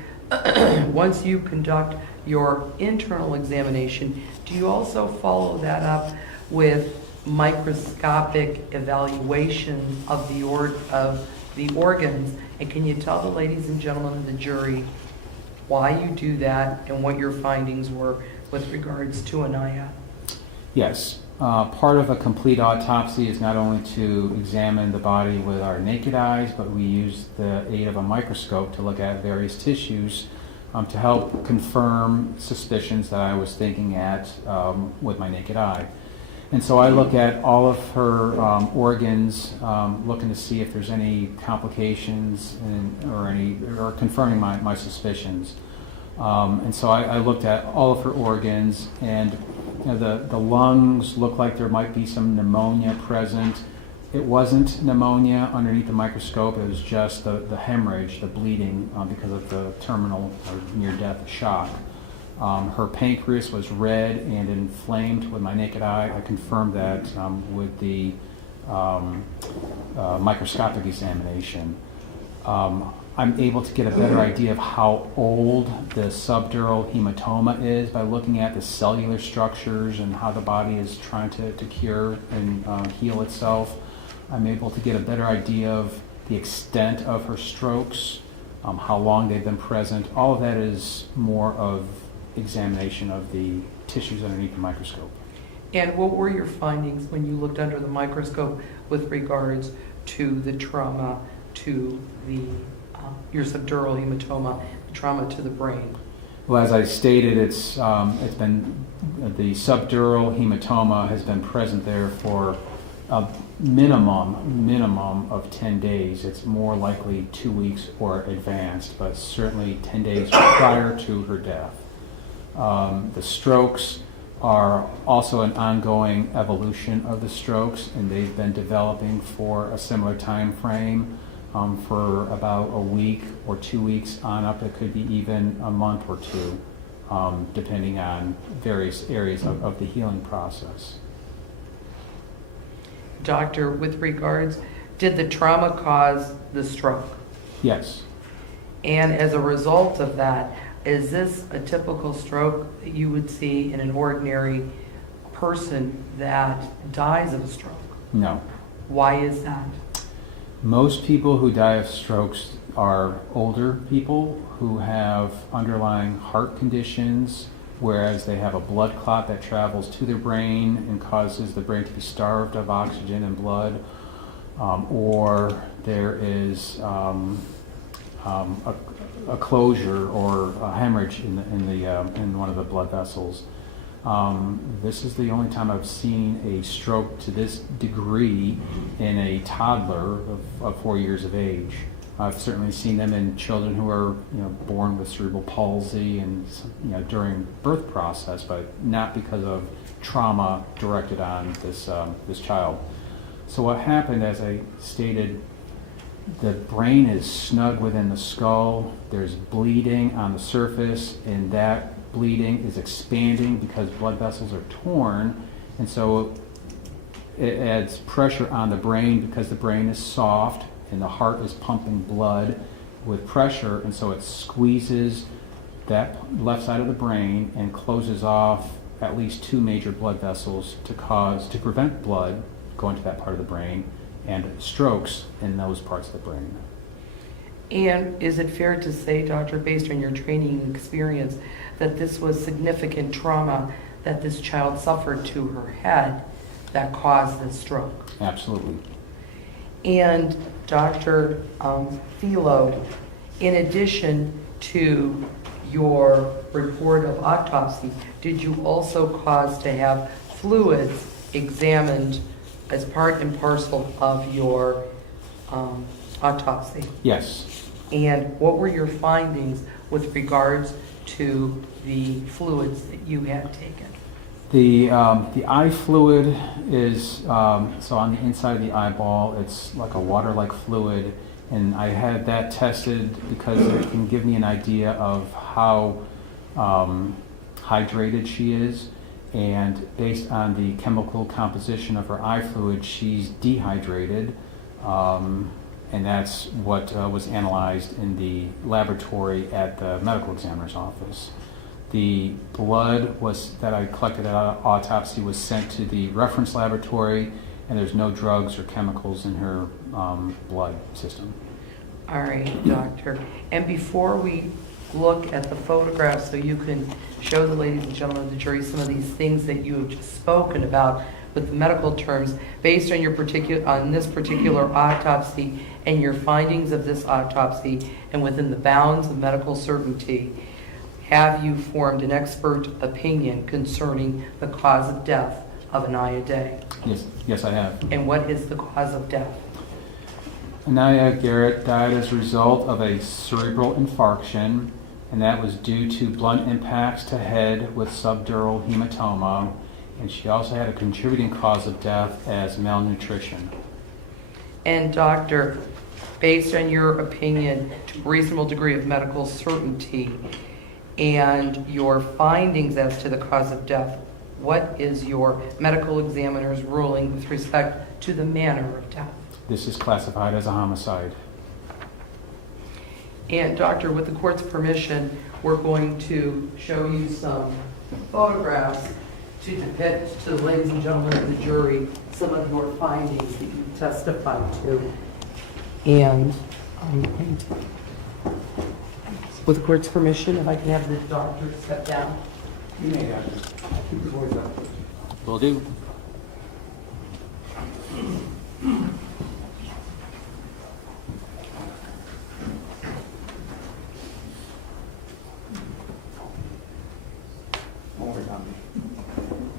once you conduct your internal examination, do you also follow that up with microscopic evaluation of the organs? And can you tell the ladies and gentlemen of the jury why you do that and what your findings were with regards to Aniya? Yes. Part of a complete autopsy is not only to examine the body with our naked eyes, but we use the aid of a microscope to look at various tissues to help confirm suspicions that I was thinking at with my naked eye. And so I look at all of her organs, looking to see if there's any complications or confirming my suspicions. And so I looked at all of her organs, and the lungs looked like there might be some pneumonia present. It wasn't pneumonia underneath the microscope, it was just the hemorrhage, the bleeding because of the terminal or near-death shock. Her pancreas was red and inflamed with my naked eye. I confirmed that with the microscopic examination. I'm able to get a better idea of how old the subdural hematoma is by looking at the cellular structures and how the body is trying to cure and heal itself. I'm able to get a better idea of the extent of her strokes, how long they've been present. All of that is more of examination of the tissues underneath the microscope. And what were your findings when you looked under the microscope with regards to the trauma to the your subdural hematoma, trauma to the brain? Well, as I stated, it's been the subdural hematoma has been present there for a minimum of 10 days. It's more likely 2 weeks or advanced, but certainly 10 days prior to her death. The strokes are also an ongoing evolution of the strokes, and they've been developing for a similar time frame. For about a week or 2 weeks on up. It could be even a month or two, depending on various areas of the healing process. Doctor, with regards, did the trauma cause the stroke? Yes. And as a result of that, is this a typical stroke that you would see in an ordinary person that dies of a stroke? No. Why is that? Most people who die of strokes are older people who have underlying heart conditions, whereas they have a blood clot that travels to their brain and causes the brain to be starved of oxygen and blood, or there is a closure or a hemorrhage in one of the blood vessels. This is the only time I've seen a stroke to this degree in a toddler of 4 years of age. I've certainly seen them in children who are, born with cerebral palsy and, during birth process, but not because of trauma directed on this child. So what happened, as I stated, the brain is snug within the skull. There's bleeding on the surface, and that bleeding is expanding because blood vessels are torn, and so it adds pressure on the brain because the brain is soft and the heart is pumping blood with pressure, and so it squeezes that left side of the brain and closes off at least 2 major blood vessels to prevent blood going to that part of the brain and strokes in those parts of the brain. And is it fair to say, doctor, based on your training and experience, that this was significant trauma that this child suffered to her head that caused this stroke? Absolutely. And Dr. Philo, in addition to your report of autopsy, did you also cause to have fluids examined as part and parcel of your autopsy? Yes. And what were your findings with regards to the fluids that you had taken? The eye fluid is, so on the inside of the eyeball, it's like a water-like fluid, and I had that tested because it can give me an idea of how hydrated she is, and based on the chemical composition of her eye fluid, she's dehydrated. And that's what was analyzed in the laboratory at the medical examiner's office. The blood that I collected at autopsy was sent to the reference laboratory, and there's no drugs or chemicals in her blood system. All right, doctor. And before we look at the photographs, so you can show the ladies and gentlemen of the jury some of these things that you have just spoken about with the medical terms, based on this particular autopsy and your findings of this autopsy, and within the bounds of medical certainty, have you formed an expert opinion concerning the cause of death of Aniya Day? Yes, I have. And what is the cause of death? Aniya Garrett died as a result of a cerebral infarction, and that was due to blunt impacts to head with subdural hematoma, and she also had a contributing cause of death as malnutrition. And doctor, based on your opinion, to a reasonable degree of medical certainty, and your findings as to the cause of death, what is your medical examiner's ruling with respect to the manner of death? This is classified as a homicide. And doctor, with the court's permission, we're going to show you some photographs to depict to the ladies and gentlemen of the jury some of your findings that you testified to. And with the court's permission, if I can have the doctor step down. You may have to keep your voice up. Will do. Don't worry about me.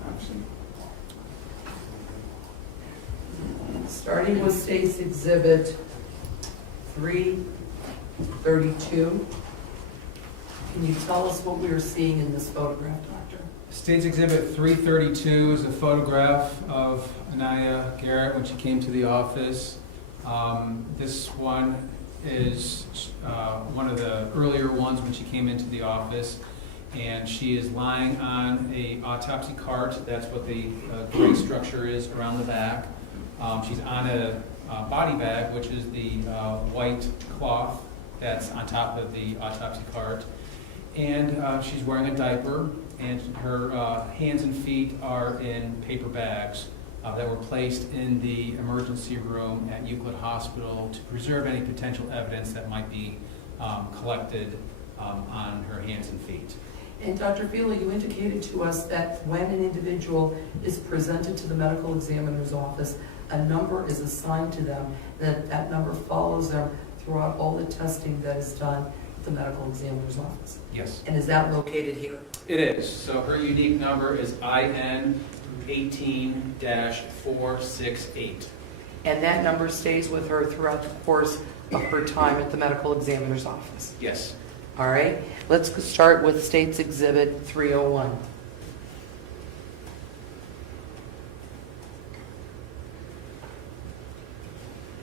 I've seen. Starting with State's Exhibit 332. Can you tell us what we are seeing in this photograph, Doctor? State's Exhibit 332 is a photograph of Aniya Garrett when she came to the office. This one is one of the earlier ones when she came into the office, and she is lying on a autopsy cart. That's what the gray structure is around the back. She's on a body bag, which is the white cloth that's on top of the autopsy cart. And she's wearing a diaper, and her hands and feet are in paper bags that were placed in the emergency room at Euclid Hospital to preserve any potential evidence that might be collected on her hands and feet. And Dr. Fila, you indicated to us that when an individual is presented to the medical examiner's office, a number is assigned to them, that number follows them throughout all the testing that is done at the medical examiner's office. Yes. And is that located here? It is. So her unique number is IN 18-468. And that number stays with her throughout the course of her time at the medical examiner's office? Yes. All right. Let's start with State's Exhibit 301.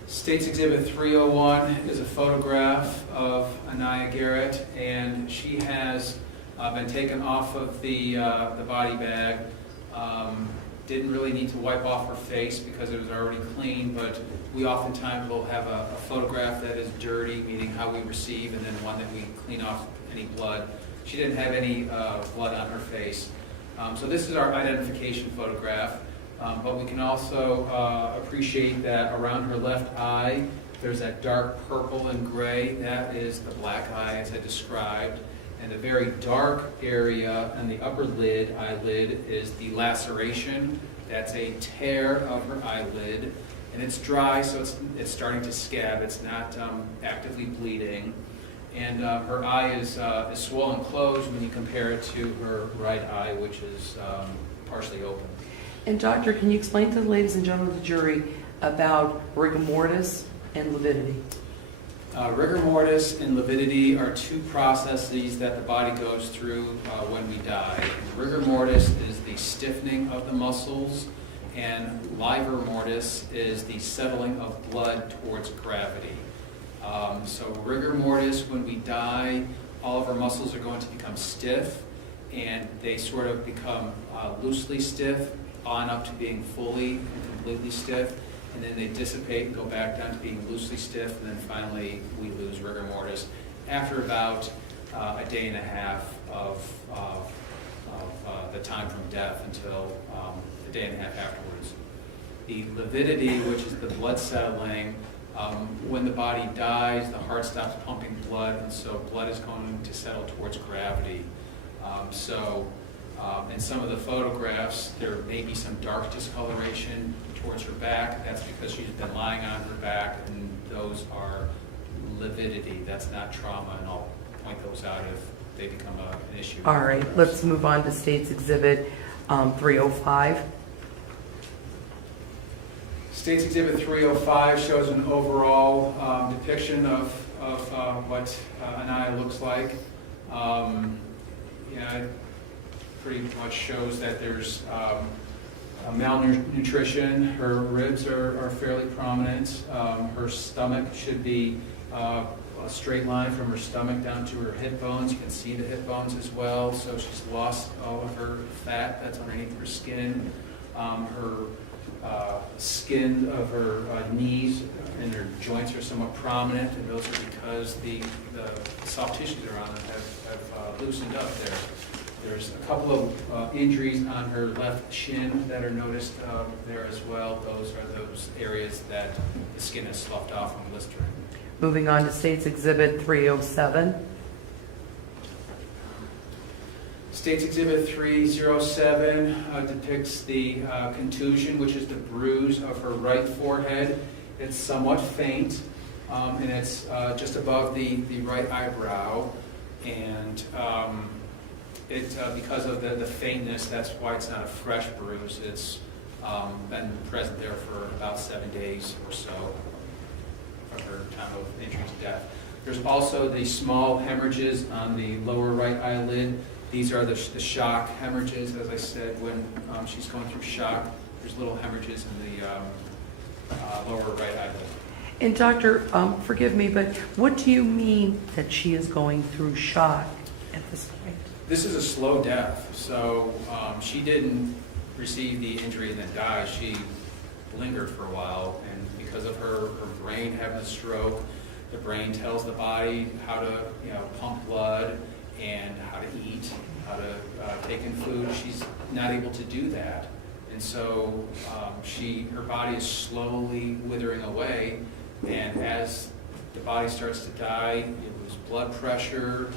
State's Exhibit 301 is a photograph of Aniya Garrett, and she has been taken off of the body bag. Didn't really need to wipe off her face because it was already clean, but we oftentimes will have a photograph that is dirty, meaning how we receive, and then one that we clean off any blood. She didn't have any blood on her face. So this is our identification photograph. But we can also appreciate that around her left eye, there's that dark purple and gray. That is the black eye, as I described. And the very dark area on the upper eyelid, is the laceration. That's a tear of her eyelid. And it's dry, so it's starting to scab. It's not actively bleeding. And her eye is swollen closed when you compare it to her right eye, which is partially open. And doctor, can you explain to the ladies and gentlemen of the jury about rigor mortis and lividity? Rigor mortis and lividity are two processes that the body goes through when we die. Rigor mortis is the stiffening of the muscles, and livor mortis is the settling of blood towards gravity. So rigor mortis, when we die, all of our muscles are going to become stiff, and they sort of become loosely stiff on up to being fully and completely stiff. and then they dissipate and go back down to being loosely stiff, and then finally we lose rigor mortis after about a day and a half of the time from death until a day and a half afterwards. The lividity, which is the blood settling, when the body dies, the heart stops pumping blood, and so blood is going to settle towards gravity. In some of the photographs, there may be some dark discoloration towards her back. That's because she's been lying on her back, and those are lividity. That's not trauma, and I'll point those out if they become an issue. All right, let's move on to State's Exhibit 305. State's Exhibit 305 shows an overall depiction of what Aniya looks like. It pretty much shows that there's malnutrition. Her ribs are fairly prominent. Her stomach should be a straight line from her stomach down to her hip bones. You can see the hip bones as well. So she's lost all of her fat that's underneath her skin. Her skin of her knees and her joints are somewhat prominent, and those are because the soft tissues around them have loosened up there. There's a couple of injuries on her left shin that are noticed there as well. Those are those areas that the skin has sloughed off from blistering. Moving on to State's Exhibit 307. State's Exhibit 307 depicts the contusion, which is the bruise of her right forehead. It's somewhat faint, and it's just above the right eyebrow. And because of the faintness, that's why it's not a fresh bruise. It's been present there for about 7 days or so from her time of injury to death. There's also the small hemorrhages on the lower right eyelid. These are the shock hemorrhages. As I said, when she's going through shock, there's little hemorrhages in the lower right eyelid. And doctor, forgive me, but what do you mean that she is going through shock at this point? This is a slow death, so she didn't receive the injury and then die. She lingered for a while, and because of her brain having a stroke, the brain tells the body how to pump blood and how to eat, how to take in food. She's not able to do that, and so her body is slowly withering away, and as the body starts to die, you lose blood pressure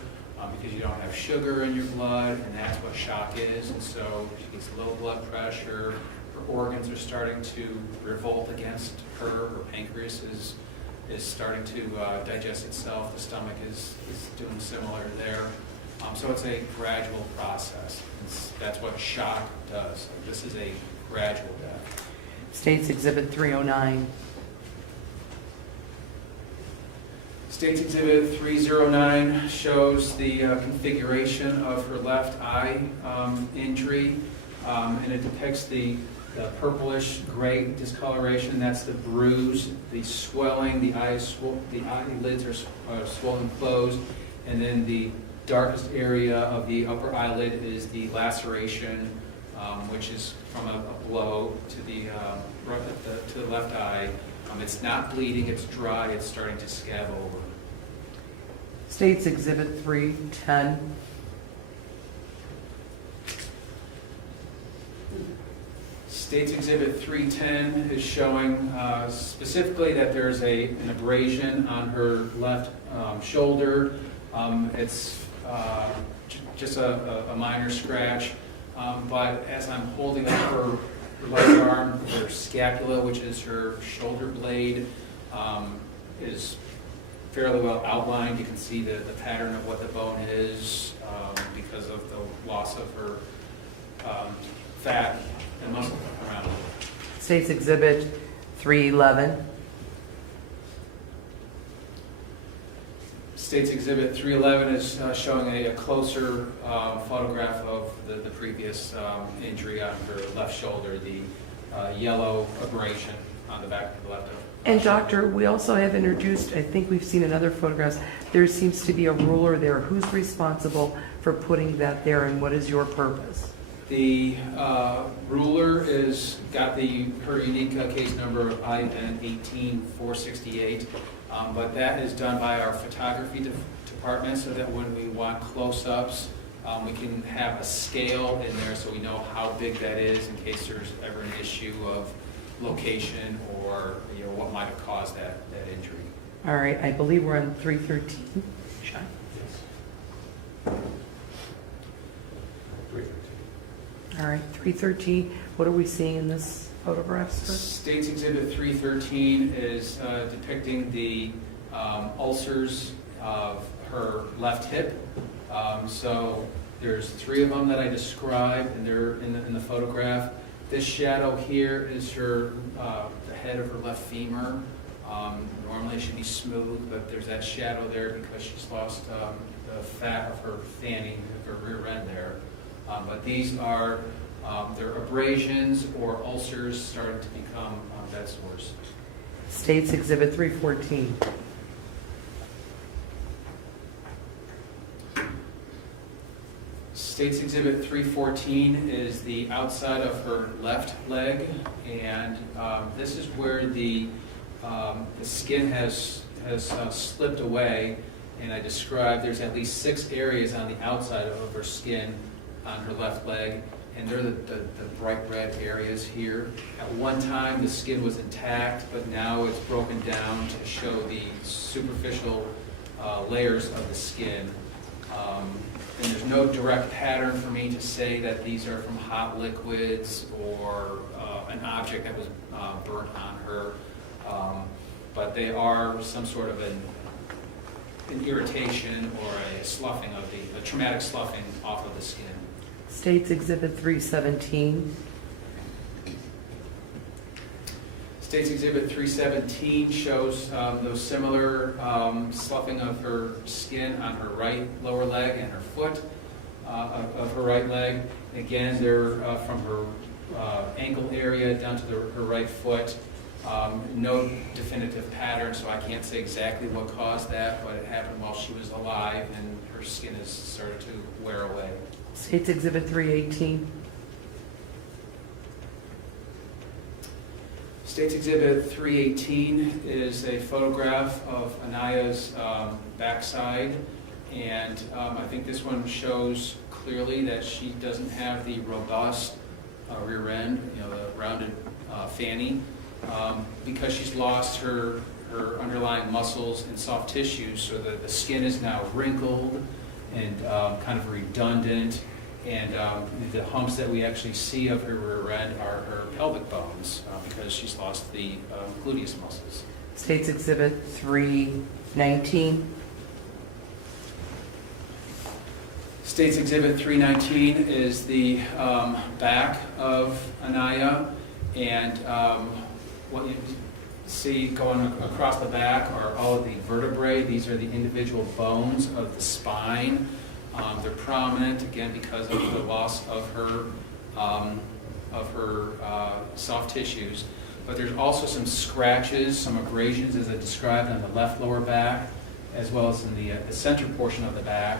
because you don't have sugar in your blood, and that's what shock is. And so she gets low blood pressure. Her organs are starting to revolt against her. Her pancreas is starting to digest itself. The stomach is doing similar there. So it's a gradual process. That's what shock does. This is a gradual death. State's Exhibit 309. State's Exhibit 309 shows the configuration of her left eye injury, and it depicts the purplish gray discoloration. That's the bruise, the swelling, the eyelids are swollen closed, and then the darkest area of the upper eyelid is the laceration, which is from a blow to the left eye. It's not bleeding, it's dry, it's starting to scab over. State's Exhibit 310. State's Exhibit 310 is showing specifically that there's an abrasion on her left shoulder. It's just a minor scratch, but as I'm holding up her right arm, her scapula, which is her shoulder blade, is fairly well outlined. You can see the pattern of what the bone is because of the loss of her fat and muscle around it. State's Exhibit 311. State's Exhibit 311 is showing a closer photograph of the previous injury on her left shoulder, the yellow abrasion on the back of the left arm. And doctor, we also have introduced, I think we've seen in other photographs, there seems to be a ruler there. Who's responsible for putting that there, and what is your purpose? The ruler is got her unique case number of IN 18468, but that is done by our photography department so that when we want close-ups, we can have a scale in there so we know how big that is in case there's ever an issue of location or what might have caused that injury. All right, I believe we're on 313. Sean? All right, 313. What are we seeing in this photograph, sir? State's Exhibit 313 is depicting the ulcers of her left hip. So there's 3 of them that I described, and they're in the photograph. This shadow here is the head of her left femur. Normally it should be smooth, but there's that shadow there because she's lost the fat of her fanny, of her rear end there. But these are they're abrasions or ulcers starting to become bed sores. State's Exhibit 314. State's Exhibit 314 is the outside of her left leg, and this is where the skin has slipped away. And I described there's at least 6 areas on the outside of her skin on her left leg, and they're the bright red areas here. At one time the skin was intact, but now it's broken down to show the superficial layers of the skin. And there's no direct pattern for me to say that these are from hot liquids or an object that was burnt on her, but they are some sort of an irritation or a sloughing of a traumatic sloughing off of the skin. State's Exhibit 317. State's Exhibit 317 shows those similar sloughing of her skin on her right lower leg and her foot of her right leg. Again, they're from her ankle area down to her right foot. No definitive pattern, so I can't say exactly what caused that, but it happened while she was alive and her skin has started to wear away. State's Exhibit 318. State's Exhibit 318 is a photograph of Aniya's backside, and I think this one shows clearly that she doesn't have the robust rear end, the rounded fanny, because she's lost her underlying muscles and soft tissues, so that the skin is now wrinkled and kind of redundant, and the humps that we actually see of her rear end are her pelvic bones because she's lost the gluteus muscles. State's Exhibit 319. State's Exhibit 319 is the back of Aniya, and what you see going across the back are all of the vertebrae. These are the individual bones of the spine. They're prominent, again, because of the loss of her soft tissues. But there's also some scratches, some abrasions, as I described, on the left lower back, as well as in the center portion of the back.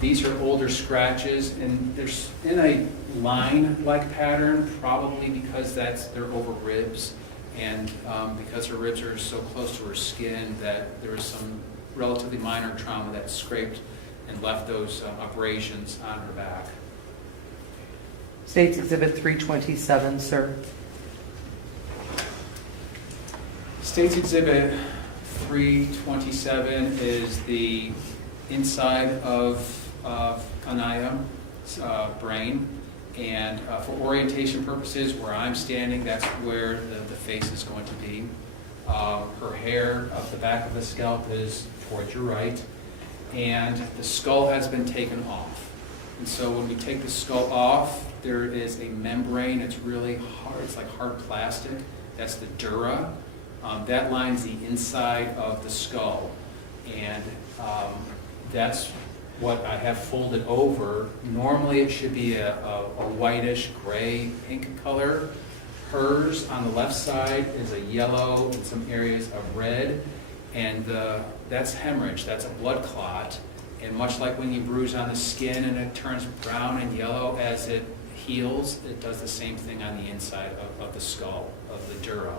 These are older scratches, and they're in a line-like pattern, probably because they're over ribs, and because her ribs are so close to her skin that there was some relatively minor trauma that scraped and left those abrasions on her back. State's Exhibit 327, sir. State's Exhibit 327 is the inside of Aniya's brain, and for orientation purposes, where I'm standing, that's where the face is going to be. Her hair up the back of the scalp is towards your right, and the skull has been taken off. And so when we take the skull off, there is a membrane. It's really hard. It's like hard plastic. That's the dura. That lines the inside of the skull, and that's what I have folded over. Normally it should be a whitish gray pink color. Hers on the left side is a yellow and some areas of red, and that's hemorrhage. That's a blood clot, and much like when you bruise on the skin and it turns brown and yellow as it heals, it does the same thing on the inside of the skull, of the dura.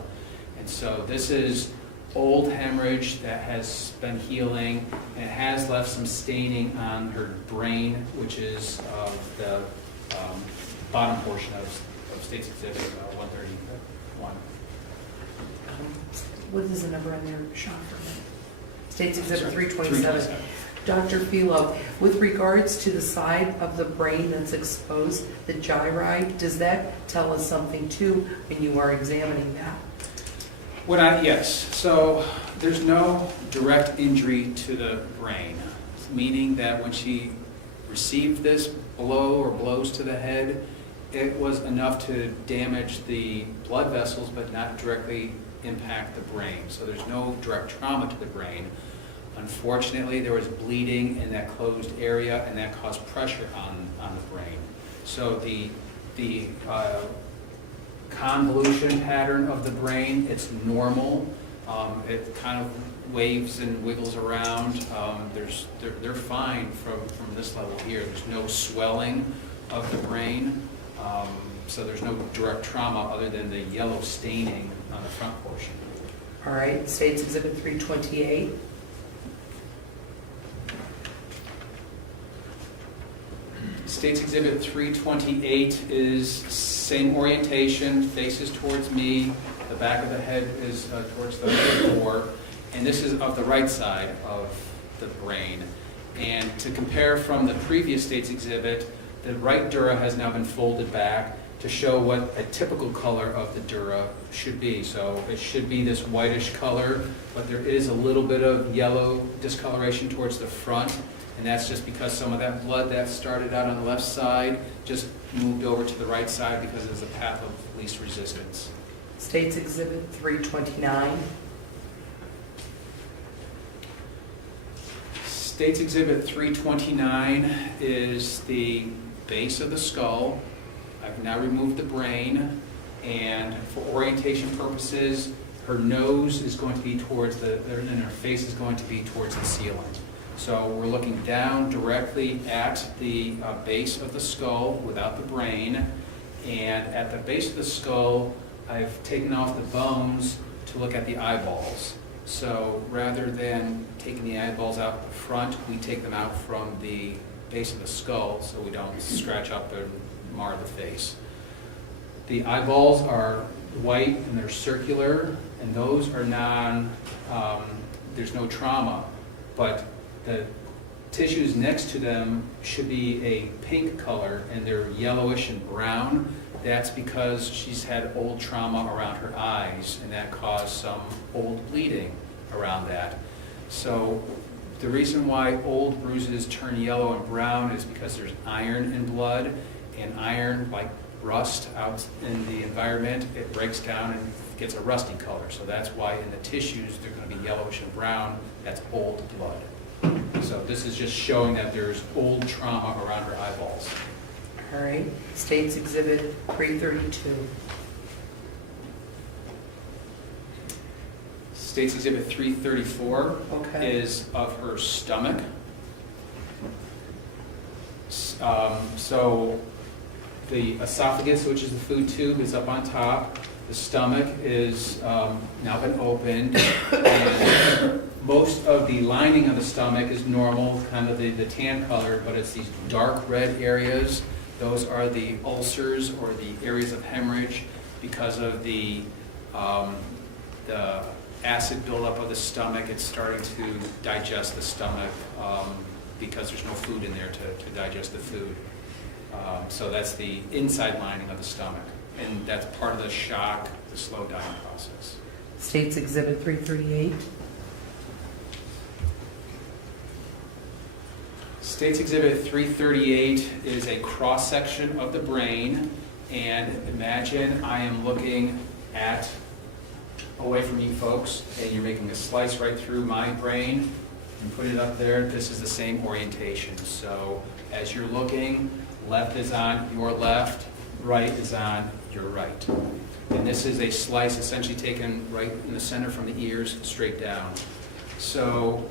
And so this is old hemorrhage that has been healing, and it has left some staining on her brain, which is the bottom portion of State's Exhibit 131. What is the number on there, Sean, for a minute? State's Exhibit 327. 327. Dr. Philo, with regards to the side of the brain that's exposed, the gyride, does that tell us something too when you are examining that? Yes. So there's no direct injury to the brain, meaning that when she received this blow or blows to the head, it was enough to damage the blood vessels but not directly impact the brain. So there's no direct trauma to the brain. Unfortunately, there was bleeding in that closed area, and that caused pressure on the brain. So the convolution pattern of the brain, it's normal. It kind of waves and wiggles around. They're fine from this level here. There's no swelling of the brain, so there's no direct trauma other than the yellow staining on the front portion. All right, State's Exhibit 328. State's Exhibit 328 is same orientation, faces towards me, the back of the head is towards the floor, and this is of the right side of the brain. And to compare from the previous State's Exhibit, the right dura has now been folded back to show what a typical color of the dura should be. So it should be this whitish color, but there is a little bit of yellow discoloration towards the front, and that's just because some of that blood that started out on the left side just moved over to the right side because it was a path of least resistance. State's Exhibit 329. State's Exhibit 329 is the base of the skull. I've now removed the brain, and for orientation purposes, her nose is going to be towards and her face is going to be towards the ceiling. So we're looking down directly at the base of the skull without the brain, and at the base of the skull, I've taken off the bones to look at the eyeballs. So rather than taking the eyeballs out the front, we take them out from the base of the skull so we don't scratch up and mar the face. The eyeballs are white and they're circular, and those are there's no trauma, but the tissues next to them should be a pink color and they're yellowish and brown. That's because she's had old trauma around her eyes, and that caused some old bleeding around that. So the reason why old bruises turn yellow and brown is because there's iron in blood, and iron, like rust out in the environment, it breaks down and gets a rusty color. So that's why in the tissues they're going to be yellowish and brown. That's old blood. So this is just showing that there's old trauma around her eyeballs. All right, State's Exhibit 332. State's Exhibit 334 Okay. is of her stomach. So the esophagus, which is the food tube, is up on top. The stomach is now been opened, and most of the lining of the stomach is normal, kind of the tan color, but it's these dark red areas. Those are the ulcers or the areas of hemorrhage because of the acid buildup of the stomach. It's starting to digest the stomach because there's no food in there to digest the food. So that's the inside lining of the stomach, and that's part of the shock, the slow dying process. State's Exhibit 338. State's Exhibit 338 is a cross-section of the brain, and imagine I am looking away from you folks, and you're making a slice right through my brain and put it up there. This is the same orientation. So as you're looking, left is on your left, right is on your right. And this is a slice essentially taken right in the center from the ears straight down. So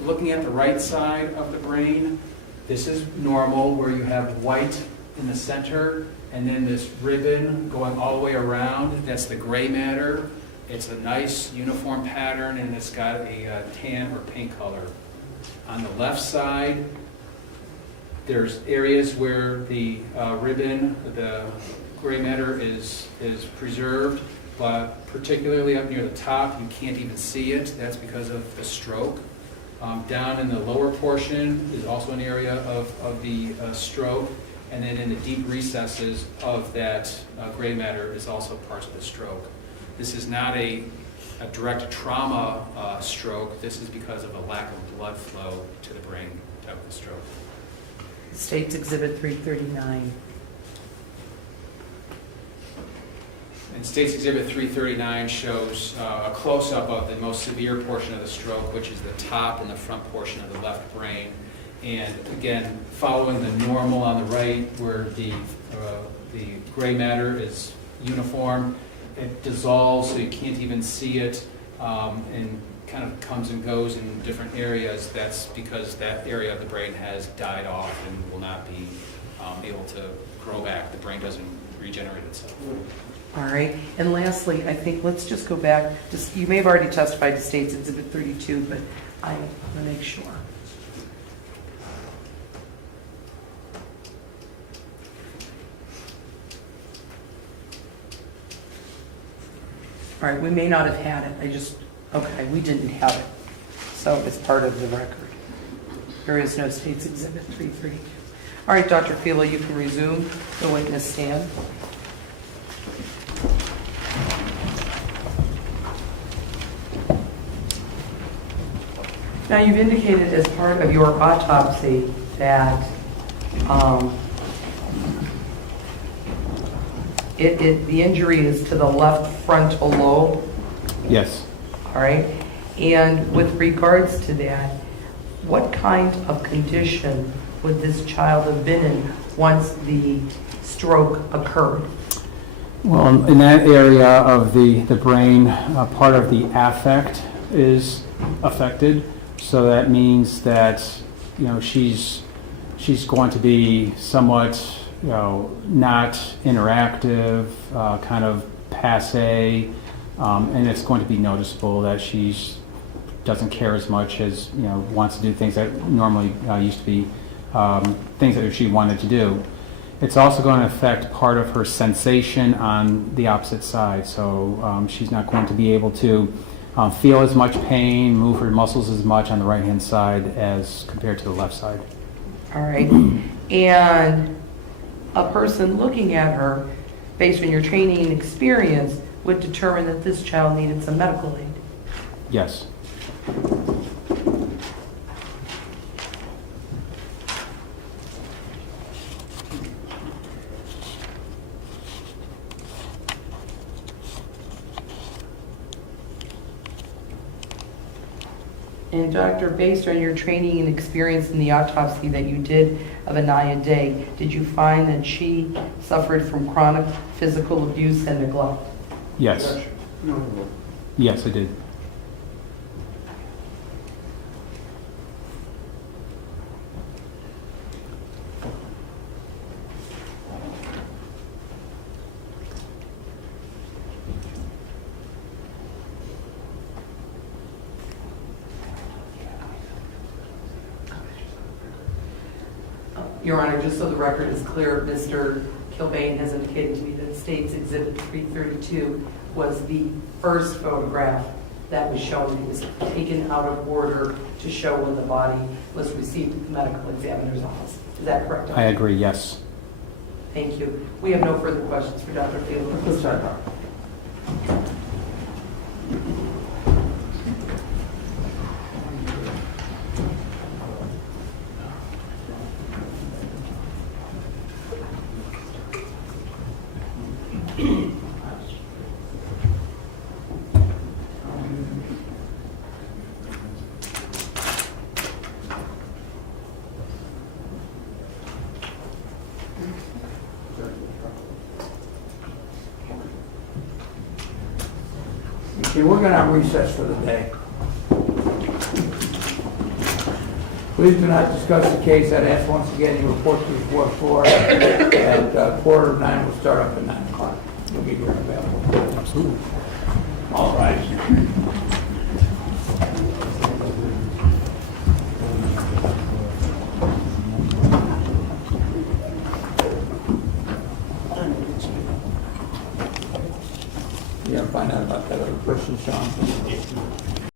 looking at the right side of the brain, this is normal where you have white in the center and then this ribbon going all the way around, that's the gray matter. It's a nice uniform pattern, and it's got a tan or pink color. On the left side, there's areas where the ribbon, the gray matter is preserved, but particularly up near the top, you can't even see it. That's because of the stroke. Down in the lower portion is also an area of the stroke, and then in the deep recesses of that gray matter is also parts of the stroke. This is not a direct trauma stroke. This is because of a lack of blood flow to the brain type of stroke. State's Exhibit 339. And State's Exhibit 339 shows a close-up of the most severe portion of the stroke, which is the top and the front portion of the left brain. And again, following the normal on the right, where the gray matter is uniform, it dissolves so you can't even see it, and kind of comes and goes in different areas. That's because that area of the brain has died off and will not be able to grow back. The brain doesn't regenerate itself. All right, and lastly, I think let's just go back, you may have already testified to State's Exhibit 32, but I want to make sure. All right, we may not have had it, okay, we didn't have it, so it's part of the record. There is no State's Exhibit 332. All right, Dr. Fila, you can resume the witness stand. Now, you've indicated as part of your autopsy that the injury is to the left frontal lobe. Yes. All right. And with regards to that, what kind of condition would this child have been in once the stroke occurred? Well, in that area of the brain, part of the affect is affected. So that means that, she's going to be somewhat, not interactive, kind of passe, and it's going to be noticeable that she doesn't care as much as, wants to do things that normally used to be things that she wanted to do. It's also going to affect part of her sensation on the opposite side. So she's not going to be able to feel as much pain, move her muscles as much on the right-hand side as compared to the left side. All right. And a person looking at her, based on your training and experience, would determine that this child needed some medical aid. Yes. And doctor, based on your training and experience in the autopsy that you did of Aniya Day, did you find that she suffered from chronic physical abuse and neglect? Yes. Yes, I did. Your Honor, just so the record is clear, Mr. Kilbane has indicated to me that State's Exhibit 332 was the first photograph that was shown. It was taken out of order to show when the body was received at the medical examiner's office. Is that correct? I agree, yes. Thank you. We have no further questions for Dr. Fielder. Sorry. Okay, we're going to recess for the day. Please do not discuss the case. I'd ask once again you report to the fourth floor. At 8:45, we'll start up at 9 o'clock. We'll be here available. Absolutely. All right. You gotta find out about that other person, Sean.